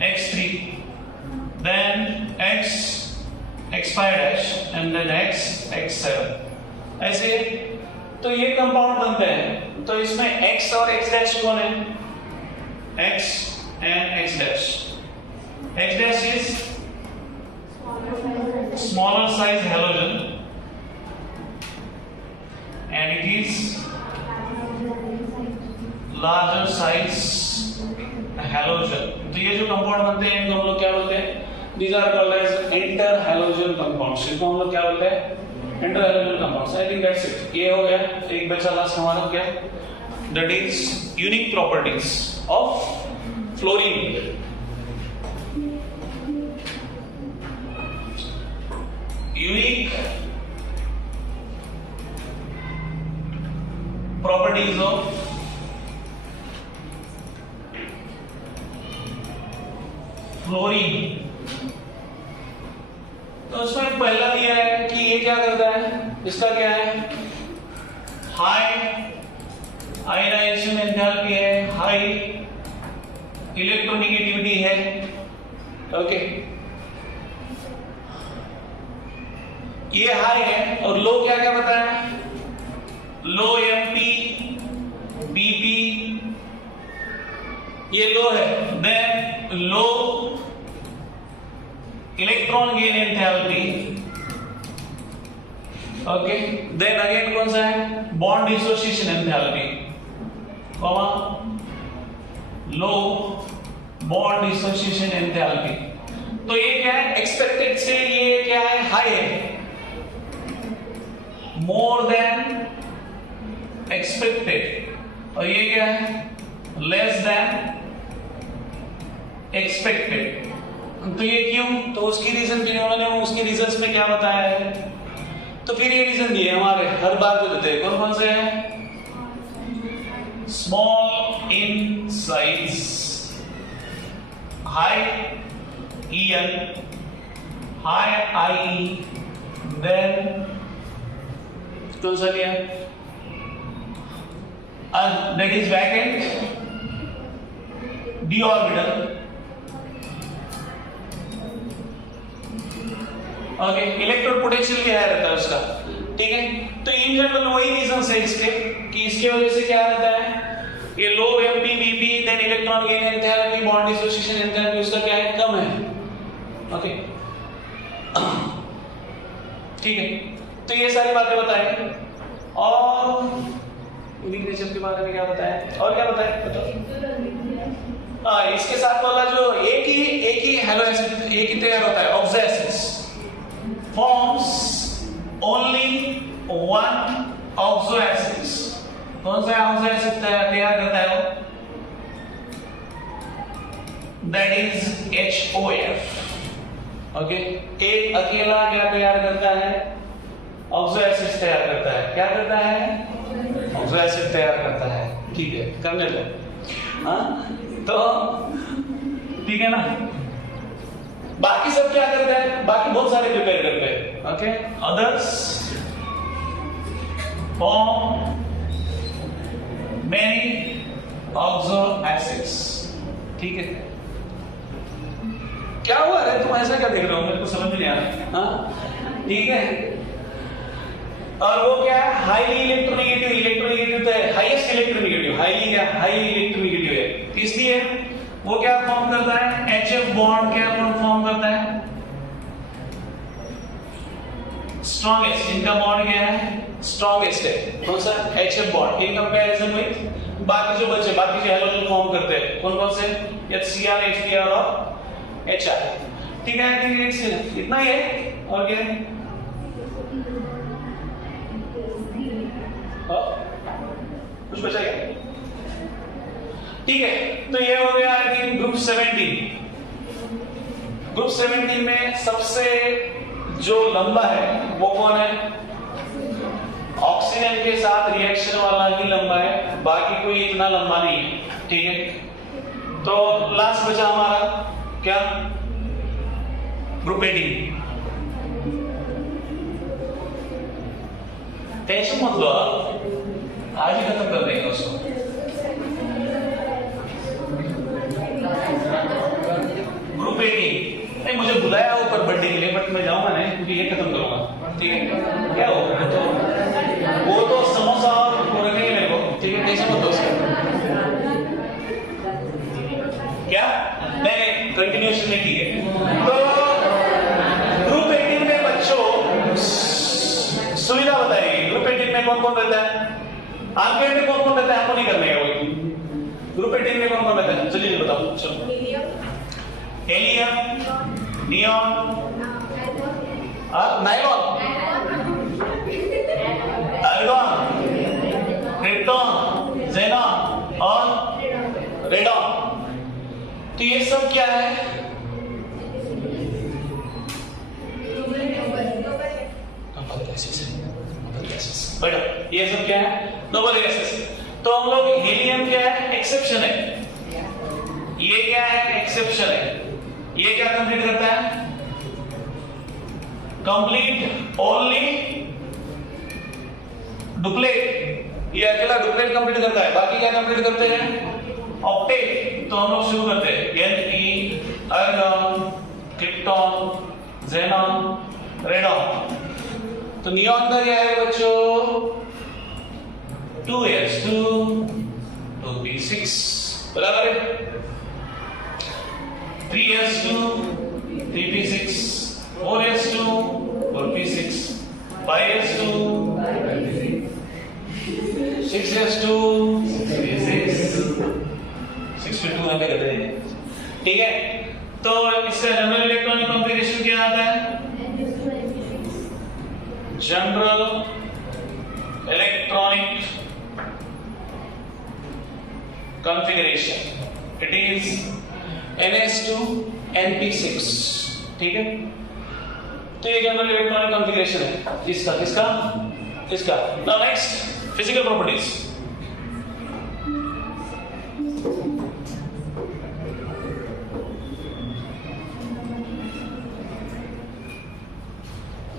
X3, then X5 dash and then X7, ऐसे। तो ये कंपाउंड बनते हैं, तो इसमें X और X डैश कौन है, X and X dash। X dash is smaller size halogen and it is larger size halogen। तो ये जो कंपाउंड बनते हैं इनको हम लोग क्या बोलते हैं, these are called as interhalogen compounds। इनको हम लोग क्या बोलते हैं, interhalogen compounds। I think that's it। ये हो गया, एक बचा लास्ट हमारा क्या, that is unique properties of fluorine। unique properties of fluorine. तो उसमें पहला दिया है कि ये क्या करता है, इसका क्या है, हाई आयनाइजेशन एंथैल्पी है, हाई इलेक्ट्रोनेगेटिविटी है, ओके। ये हाई है और लो क्या क्या बताया, लो MP BP, ये लो है। Then low electron gain enthalpy okay, then again कौन सा है, bond dissociation enthalpy, comma low bond dissociation enthalpy. तो ये क्या है, एक्सपेक्टेड से ये क्या है, हाई है, मोर देन एक्सपेक्टेड, और ये क्या है, लेस देन एक्सपेक्टेड। तो ये क्यों, तो उसकी रीजन भी उन्होंने उसके रीजंस में क्या बताया है, तो फिर ये रीजन दिए हमारे हर बार जो देते हैं, कौन कौन से हैं, small in size, high EN, high IE, then कौन सा लिया, that is vacant d orbital, okay, electrode potential भी हाई रहता है उसका, ठीक है। तो इन जनरल वही रीजन है इसके कि इसके वजह से क्या रहता है, ये low MPBP, then electron gain enthalpy, bond dissociation enthalpy उसका क्या है, कम है, ओके, ठीक है। तो ये सारी बातें बताएंगे, और इंटीग्रेशन के बारे में क्या बताया, और क्या बताया बताओ। इसके साथ वाला जो एक ही हेलो एसिड एक ही तैयार होता है, oxo acids forms only one oxo acids। कौन सा ऑक्सो एसिड तैयार करता है वो, that is HOF, ओके। एक अकेला क्या तैयार करता है, ऑक्सो एसिड तैयार करता है, क्या करता है, ऑक्सो एसिड तैयार करता है, ठीक है, करने दो, हाँ, तो ठीक है ना। बाकी सब क्या करते हैं, बाकी बहुत सारे प्रिपेयर करते हैं, okay. Others form many oxo acids, ठीक है। क्या हुआ है, तुम ऐसा क्या देख रहे हो, मेरे को समझ में नहीं आ रहा, हाँ, ठीक है। और वो क्या है, हाईली इलेक्ट्रोनेगेटिव, इलेक्ट्रोनेगेटिव तो है, हाईएस्ट इलेक्ट्रोनेगेटिव, हाईली क्या, हाई इलेक्ट्रोनेगेटिव है, इसलिए वो क्या फॉर्म करता है, HF बॉन्ड क्या फॉर्म करता है, स्ट्रॉन्गेस्ट, इनका बॉन्ड क्या है, स्ट्रॉन्गेस्ट है, कौन सा, HF bond, in comparison with बाकी जो बचे, बाकी जो हैलोजन फॉर्म करते हैं, कौन कौन से, HCr, HBr और HR, ठीक है। इतना ही है, और क्या है, कुछ बचा क्या, ठीक है। तो ये हो गया आई थिंक ग्रुप 17। ग्रुप 17 में सबसे जो लंबा है वो कौन है, ऑक्सीजन के साथ रिएक्शन वाला ही लंबा है, बाकी कोई इतना लंबा नहीं है, ठीक है। तो लास्ट बचा हमारा क्या, ग्रुप 18। टेंशन मत लो, आज ही खत्म कर देंगे उसको। ग्रुप 18 नहीं, मुझे बुलाया ऊपर बर्थडे के लिए, बट मैं जाऊंगा नहीं क्योंकि ये खत्म करूंगा, ठीक है। क्या हो तो वो तो समोसा और वो रखेंगे मेरे को, ठीक है, टेंशन मत लो उसका। क्या नहीं, कंटिन्यूएशन में, ठीक है। तो ग्रुप 18 में बच्चों सुविधा बताइए, ग्रुप 18 में कौन कौन रहता है, आपके में कौन कौन रहता है, आपको नहीं करने का वही। ग्रुप 18 में कौन कौन रहता है, चलिए बताओ, चलो। Helium, neon, nylon, argon, krypton, xenon और रेडॉन। तो ये सब क्या है, बेटा ये सब क्या है, नोबल गैसेस। तो हम लोग हीलियम क्या है, एक्सेप्शन है, ये क्या है, एक्सेप्शन है। ये क्या कंप्लीट करता है, कंप्लीट ओनली डुप्लेट, ये अकेला डुप्लेट कंप्लीट करता है, बाकी क्या कंप्लीट करते हैं, ऑक्टेट। तो हम लोग शुरू करते हैं, Ne, argon, krypton, xenon, radon. तो नियॉन का क्या है बच्चों, 2s2 2p6, बराबर है, 3s2 3p6, 4s2 4p6, 5s2 6s2 62 यहाँ पे करते हैं, ठीक है। तो इसका जनरल इलेक्ट्रॉनिक कॉन्फ़िगरेशन क्या आता है? General electronic configuration it is ns2 np6, ठीक है। तो ये जनरल इलेक्ट्रॉनिक कॉन्फ़िगरेशन है इसका किसका इसका। Now next physical properties.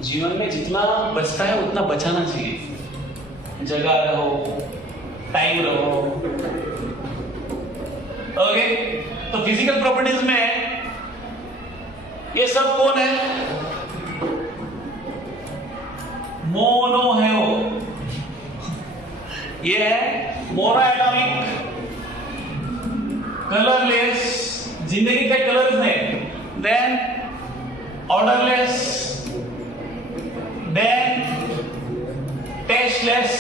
जीवन में जितना बचता है उतना बचाना चाहिए, जगह रहो, टाइम रहो, ओके। तो फिजिकल प्रॉपर्टीज में ये सब कौन है? मोनो है वो, ये है मोनोएटॉमिक, कलरलेस, जिंदगी का कलर्स नहीं, देन ऑर्डरलेस, देन टेस्टलेस।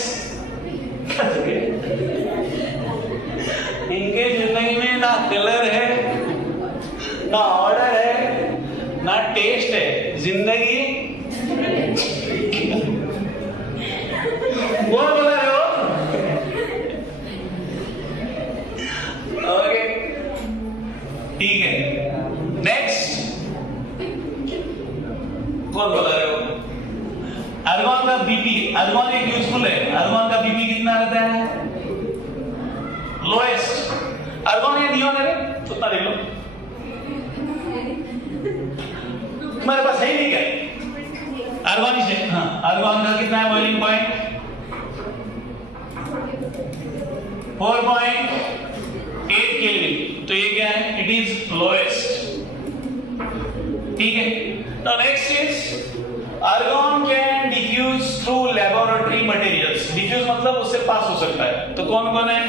इनके जिंदगी में ना कलर है, ना ऑर्डर है, ना टेस्ट है, जिंदगी वो बोला रहे हो, ओके, ठीक है। नेक्स्ट कौन बोला रहे हो? आर्गन का बीपी, आर्गन एक यूजफुल है, आर्गन का बीपी कितना रहता है? लोएस्ट। आर्गन ये नियॉन है, उतना देख लो, तुम्हारे पास है ही नहीं क्या? आर्गन ही है, हाँ। आर्गन का कितना है बॉइलिंग पॉइंट? 4.8 केल्विन। तो ये क्या है? इट इज लोएस्ट, ठीक है। Now next is argon can diffuse through laboratory materials. Diffuse मतलब उससे पास हो सकता है। तो कौन कौन है?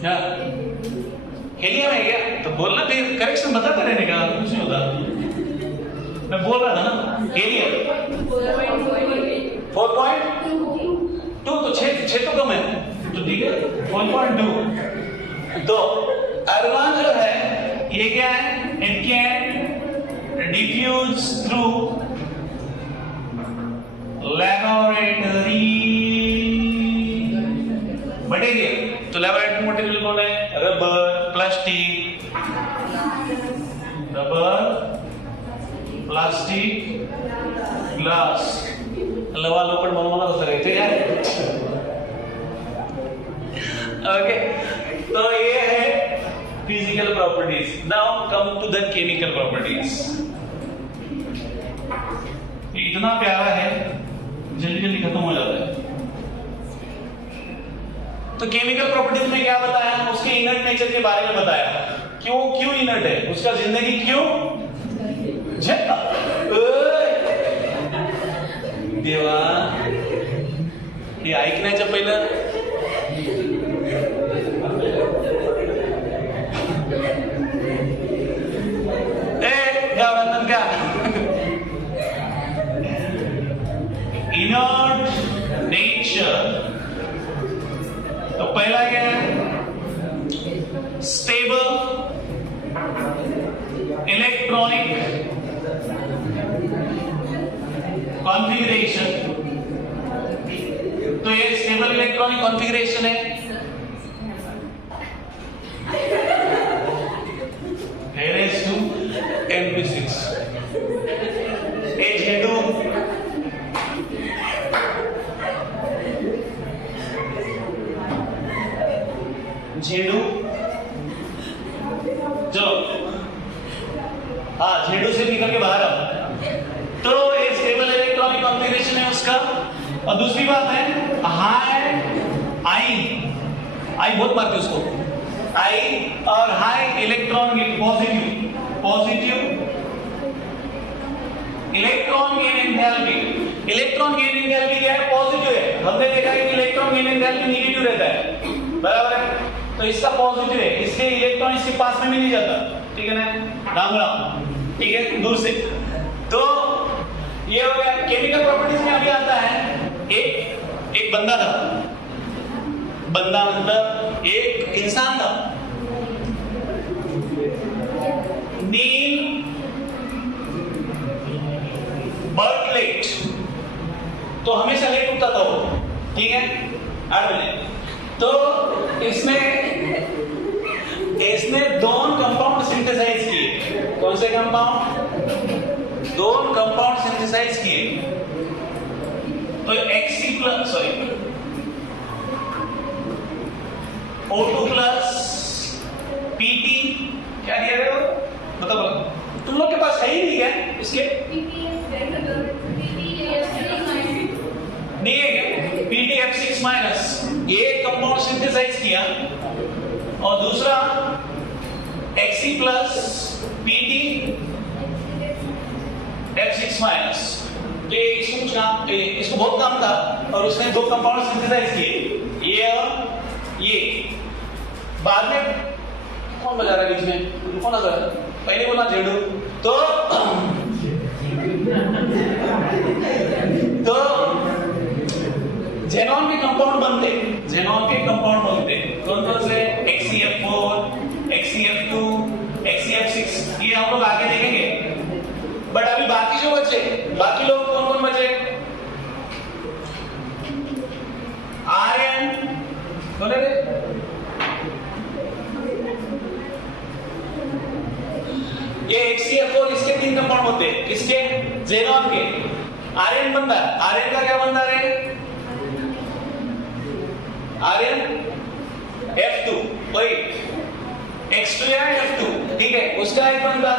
क्या हेलियम है क्या? तो बोलना, फिर करेक्शन बताते रहने का, कुछ नहीं होता। मैं बोल रहा था ना हेलियम 4.2, तो 6 तो कम है, तो ठीक है 4.2। तो आर्गन जो है ये क्या है? It can diffuse through laboratory material. तो लैबोरेटरी मटेरियल कौन है? Rubber, plastic, glass. लवा लोखंड बनवाना कसं करायचं यार, ओके। तो ये है physical properties. Now come to the chemical properties. इतना प्यारा है, जल्दी जल्दी खत्म हो जाता है। तो केमिकल प्रॉपर्टीज में क्या बताया? उसके इनर्ट नेचर के बारे में बताया, क्यों इनर्ट है, उसका जिंदगी क्यों देवा। हे ऐकण्याच्या पहिलं गावरान का इनर्ट नेचर। तो पहला क्या है? Stable electronic configuration. तो ये स्टेबल इलेक्ट्रॉनिक कॉन्फ़िगरेशन है। ns2 np6 H2 Z2। चलो हाँ, Z2 से निकल के बाहर आओ। तो ये स्टेबल इलेक्ट्रॉनिक कॉन्फ़िगरेशन है उसका। और दूसरी बात है आई बहुत मारते उसको, आई और high electron positive electron gain enthalpy. Electron gain enthalpy क्या है? पॉजिटिव है। हमने देखा है कि इलेक्ट्रॉन गेन एंथैल्पी नेगेटिव रहता है, बराबर है। तो इसका पॉजिटिव है, इसलिए इलेक्ट्रॉन इसके पास में भी नहीं जाता, ठीक है ना, राम राम, ठीक है, दूर से। तो ये हो गया केमिकल प्रॉपर्टीज में। अभी आता है एक बंदा था, बंदा मतलब एक इंसान था, नील बर्टलेट, तो हमेशा लेट उठता था वो, ठीक है 8 बजे। तो इसने दोनों कंपाउंड सिंथेसाइज किए। कौन से कंपाउंड? दोनों कंपाउंड सिंथेसाइज किए। तो Xc plus sorry O2 plus Pt क्या दिया गया? मतलब तुम लोग के पास है ही नहीं क्या इसके? नहीं है PtF6 माइनस, ये कंपाउंड सिंथेसाइज किया और दूसरा Xc plus Pt F6 minus. तो इसको बहुत काम था और उसने दो कंपाउंड सिंथेसाइज किए, ये और ये। बाद में कौन बजा रहा है बीच में? कौन आ रहा है? पहले बोला जेडू। तो जेनॉन के कंपाउंड बनते, जेनॉन के कंपाउंड बनते कौन कौन से? XeF4, XeF2, XeF6, ये हम लोग आगे देखेंगे। बट अभी बाकी जो बचे, बाकी लोग कौन कौन बचे? आर्यन, कौन है रे? ये XeF4, इसके 3 कंपाउंड होते हैं, किसके? जेनॉन के। आर्यन बनता है, आर्यन का क्या बनता है? आर्यन F2, वही X2 या F2, ठीक है, उसका एक बनता।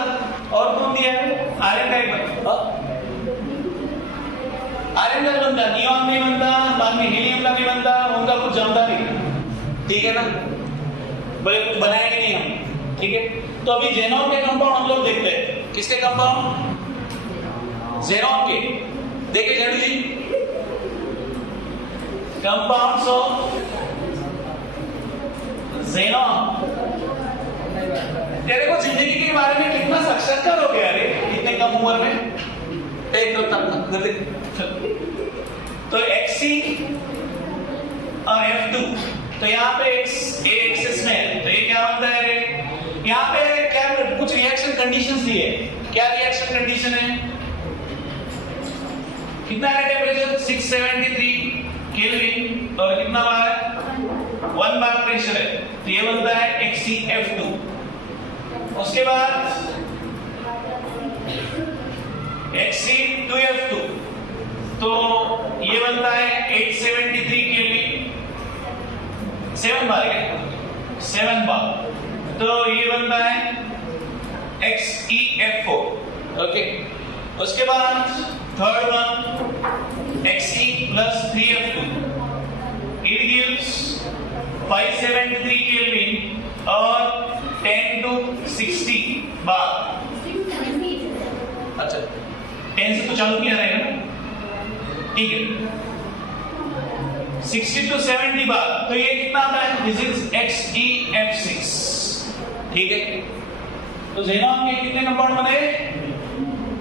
और कौन दिया है? आर्यन का एक बनता। आर्यन का बनता, नियॉन नहीं बनता, बाद में हीलियम का नहीं बनता, उनका कुछ जमता नहीं, ठीक है ना? बोले कुछ बनाएंगे नहीं हम, ठीक है? तो अभी जेनॉन के कंपाउंड हम लोग देखते हैं। किसके कंपाउंड? जेनॉन के। देखिए जेडू जी, कंपाउंड्स ऑफ जेनॉन। तेरे को जिंदगी के बारे में कितना साक्षात्कार हो गया रे इतने कम उम्र में? एक तो Xc और F2, तो यहाँ पे एक्सिस में, तो ये क्या बनता है रे? यहाँ पे क्या कुछ रिएक्शन कंडीशंस दिए। क्या रिएक्शन कंडीशन है? कितना है टेम्परेचर? 673 केल्विन और कितना बार है? 1 बार प्रेशर है, तो ये बनता है XeF2। उसके बाद Xe2F2, तो ये बनता है 873 केल्विन, 7 बार है, 7 बार, तो ये बनता है XeF4। ओके, उसके बाद third one Xe plus 3F2, it gives 573 kelvin और 10 to 60 बार। अच्छा, 10 से तो चालू किया रहेगा ना, ठीक है। 60 to 70 बार, तो ये कितना आता है? दिस इज XeF6, ठीक है। तो जेनॉन के कितने कंपाउंड बने?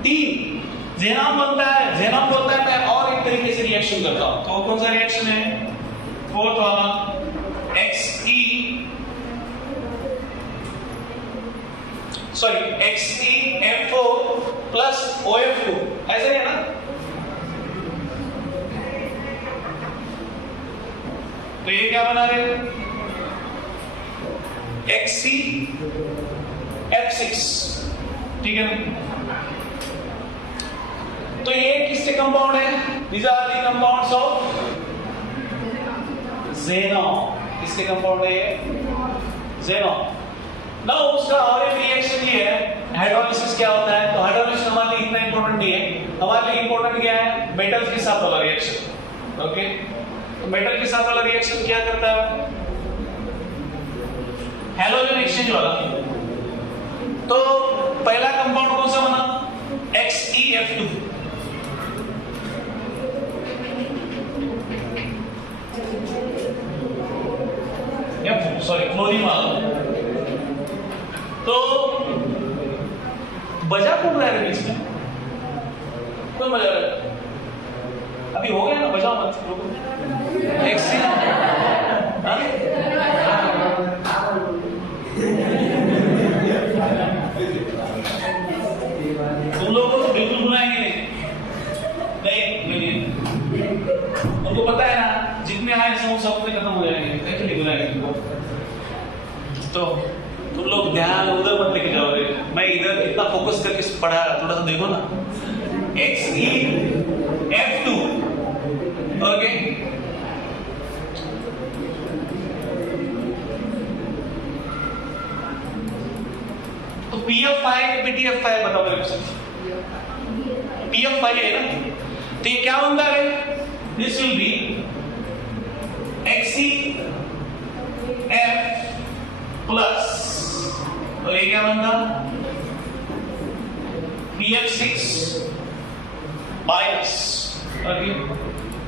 3। जेनॉन बनता है, जेनॉन बोलता है मैं और एक तरीके से रिएक्शन करता हूं, तो कौन सा रिएक्शन है? फोर्थ वाला XeF4 प्लस OF2, ऐसे है ना? तो ये क्या बना रहे हैं? XeF6, ठीक है ना? तो ये किसके कंपाउंड है? These are the compounds of xenon। किसके कंपाउंड है ये? xenon। ना उसका और एक रिएक्शन ये है, हाइड्रोलिसिस क्या होता है? तो हाइड्रोलिसिस हमारे लिए इतना इंपॉर्टेंट नहीं है, हमारे लिए इंपॉर्टेंट क्या है? मेटल्स के साथ वाला रिएक्शन। ओके, तो मेटल के साथ वाला रिएक्शन क्या करता है? हैलोजन एक्सचेंज वाला। तो पहला कंपाउंड कौन सा बना? XeF2। सॉरी, क्लोरीन वाला। तो बजा कौन रहा है बीच में? कौन बजा रहा है? अभी हो गया ना, बजाओ मत। हाँ? तुम लोगों को तो बिल्कुल बुलाएंगे नहीं, उनको पता है ना जितने आए सब सब खत्म हो जाएंगे, कैसे नहीं बुलाएंगे तुमको। तो तुम लोग ध्यान उधर मत लेके जाओ रे, मैं इधर इतना फोकस करके पढ़ा रहा, थोड़ा सा देखो ना। XE F2 ओके, तो PF5 PTF5 बताओ मेरे को। PF5 है ना, तो ये क्या बनता है? This will be XE F plus, और ये क्या बनता? PF6 minus. ओके,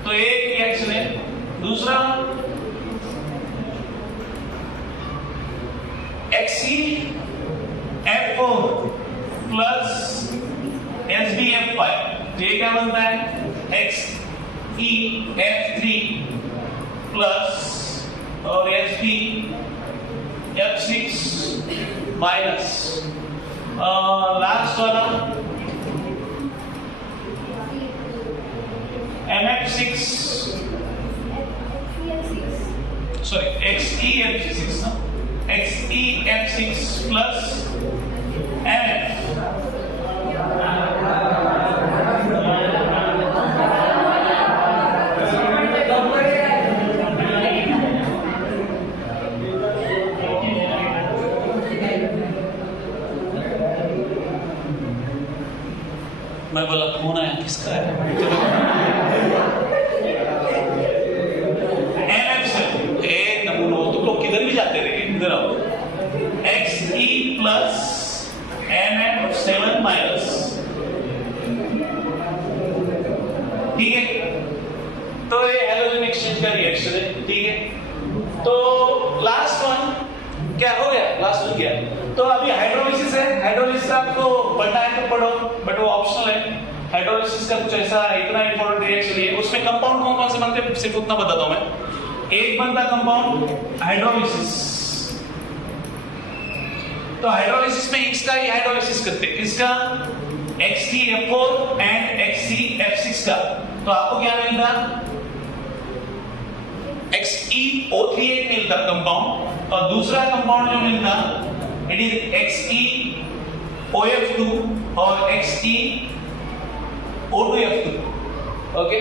तो एक रिएक्शन है। दूसरा XE F4 प्लस SBF5, तो ये क्या बनता है? XE F3 प्लस और SBF6 माइनस। लास्ट वाला MF6 सॉरी XEF6 ना, XEF6 प्लस MF। मैं बोला फोन आया, किसका है? MF7 एक नमूना, तुम लोग किधर भी जाते रहे, इधर आओ। XE प्लस MF7 माइनस, ठीक है। तो ये हैलोजन एक्सचेंज का रिएक्शन है, ठीक है। तो लास्ट वन क्या हो गया? लास्ट वन क्या? तो अभी हाइड्रोलिसिस है। हाइड्रोलिसिस आपको पढ़ना है तो पढ़ो, बट वो ऑप्शनल है। हाइड्रोलिसिस का कुछ ऐसा इतना इंपॉर्टेंट रिएक्शन है, उसमें कंपाउंड कौन कौन से बनते हैं सिर्फ उतना बताता हूं मैं। एक बनता कंपाउंड हाइड्रोलिसिस, तो हाइड्रोलिसिस में इसका ही हाइड्रोलिसिस करते हैं, इसका XeF4 एंड XeF6 का। तो आपको क्या मिलता? XeO3 एक मिलता कंपाउंड, और दूसरा कंपाउंड जो मिलता इट इज XeOF2 और XeO2F2। ओके,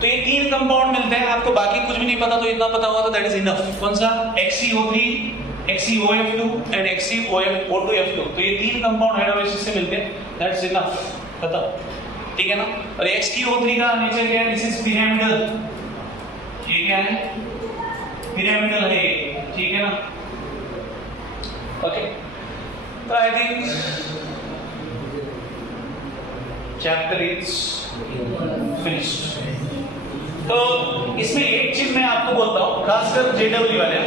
तो ये तीन कंपाउंड मिलते हैं। आपको बाकी कुछ भी नहीं पता तो इतना पता होगा तो दैट इज इनफ। कौन सा? XeO3, XeOF2 and XeOF2। तो ये तीन कंपाउंड हाइड्रोलिसिस से मिलते हैं, दैट्स इनफ, खत्म, ठीक है ना। और XeO3 का नेचर क्या है? दिस इज पिरामिडल, ये क्या है? पिरामिडल है, ठीक है ना। ओके, तो I think chapter is finished. तो इसमें एक चीज मैं आपको बोलता हूं, खासकर JEE वाले,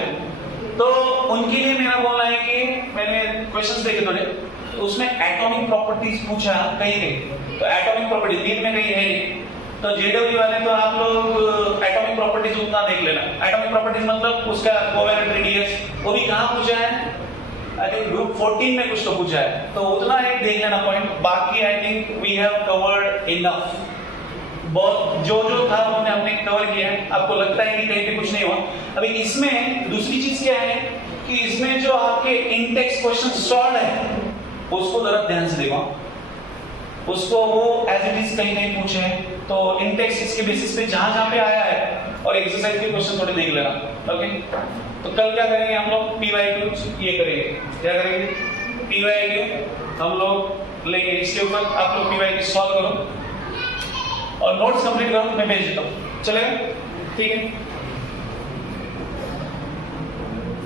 तो उनके लिए मेरा बोलना है कि मैंने क्वेश्चंस देखे थोड़े, तो उसमें एटॉमिक प्रॉपर्टीज पूछा कहीं, तो एटॉमिक प्रॉपर्टी तीन में कहीं है नहीं। तो JEE वाले तो आप लोग एटॉमिक प्रॉपर्टीज उतना देख लेना। एटॉमिक प्रॉपर्टीज मतलब उसका कोवेलेंट रेडियस, वो भी कहाँ पूछा है? आई थिंक ग्रुप 14 में कुछ तो पूछा है, तो उतना एक देख लेना पॉइंट। बाकी I think we have covered enough. बहुत जो था उन्होंने हमने कवर किया है। आपको लगता है कि कहीं पे कुछ नहीं हुआ? अभी इसमें दूसरी चीज क्या है कि इसमें जो आपके इनटेक्स्ट क्वेश्चन सॉल्व है उसको जरा ध्यान से देखो, उसको वो एज इट इज कहीं नहीं पूछे हैं, तो इनटेक्स्ट इसके बेसिस पे जहां जहां पे आया है, और एक्सरसाइज के क्वेश्चन थोड़े देख लेना। ओके, तो कल क्या करेंगे हम लोग? PYQ ये करेंगे। क्या करेंगे? PYQ हम लोग लेंगे, इसके ऊपर आप लोग PYQ सॉल्व करो और नोट्स कंप्लीट करो, मैं भेज देता हूँ, चलेगा? ठीक है।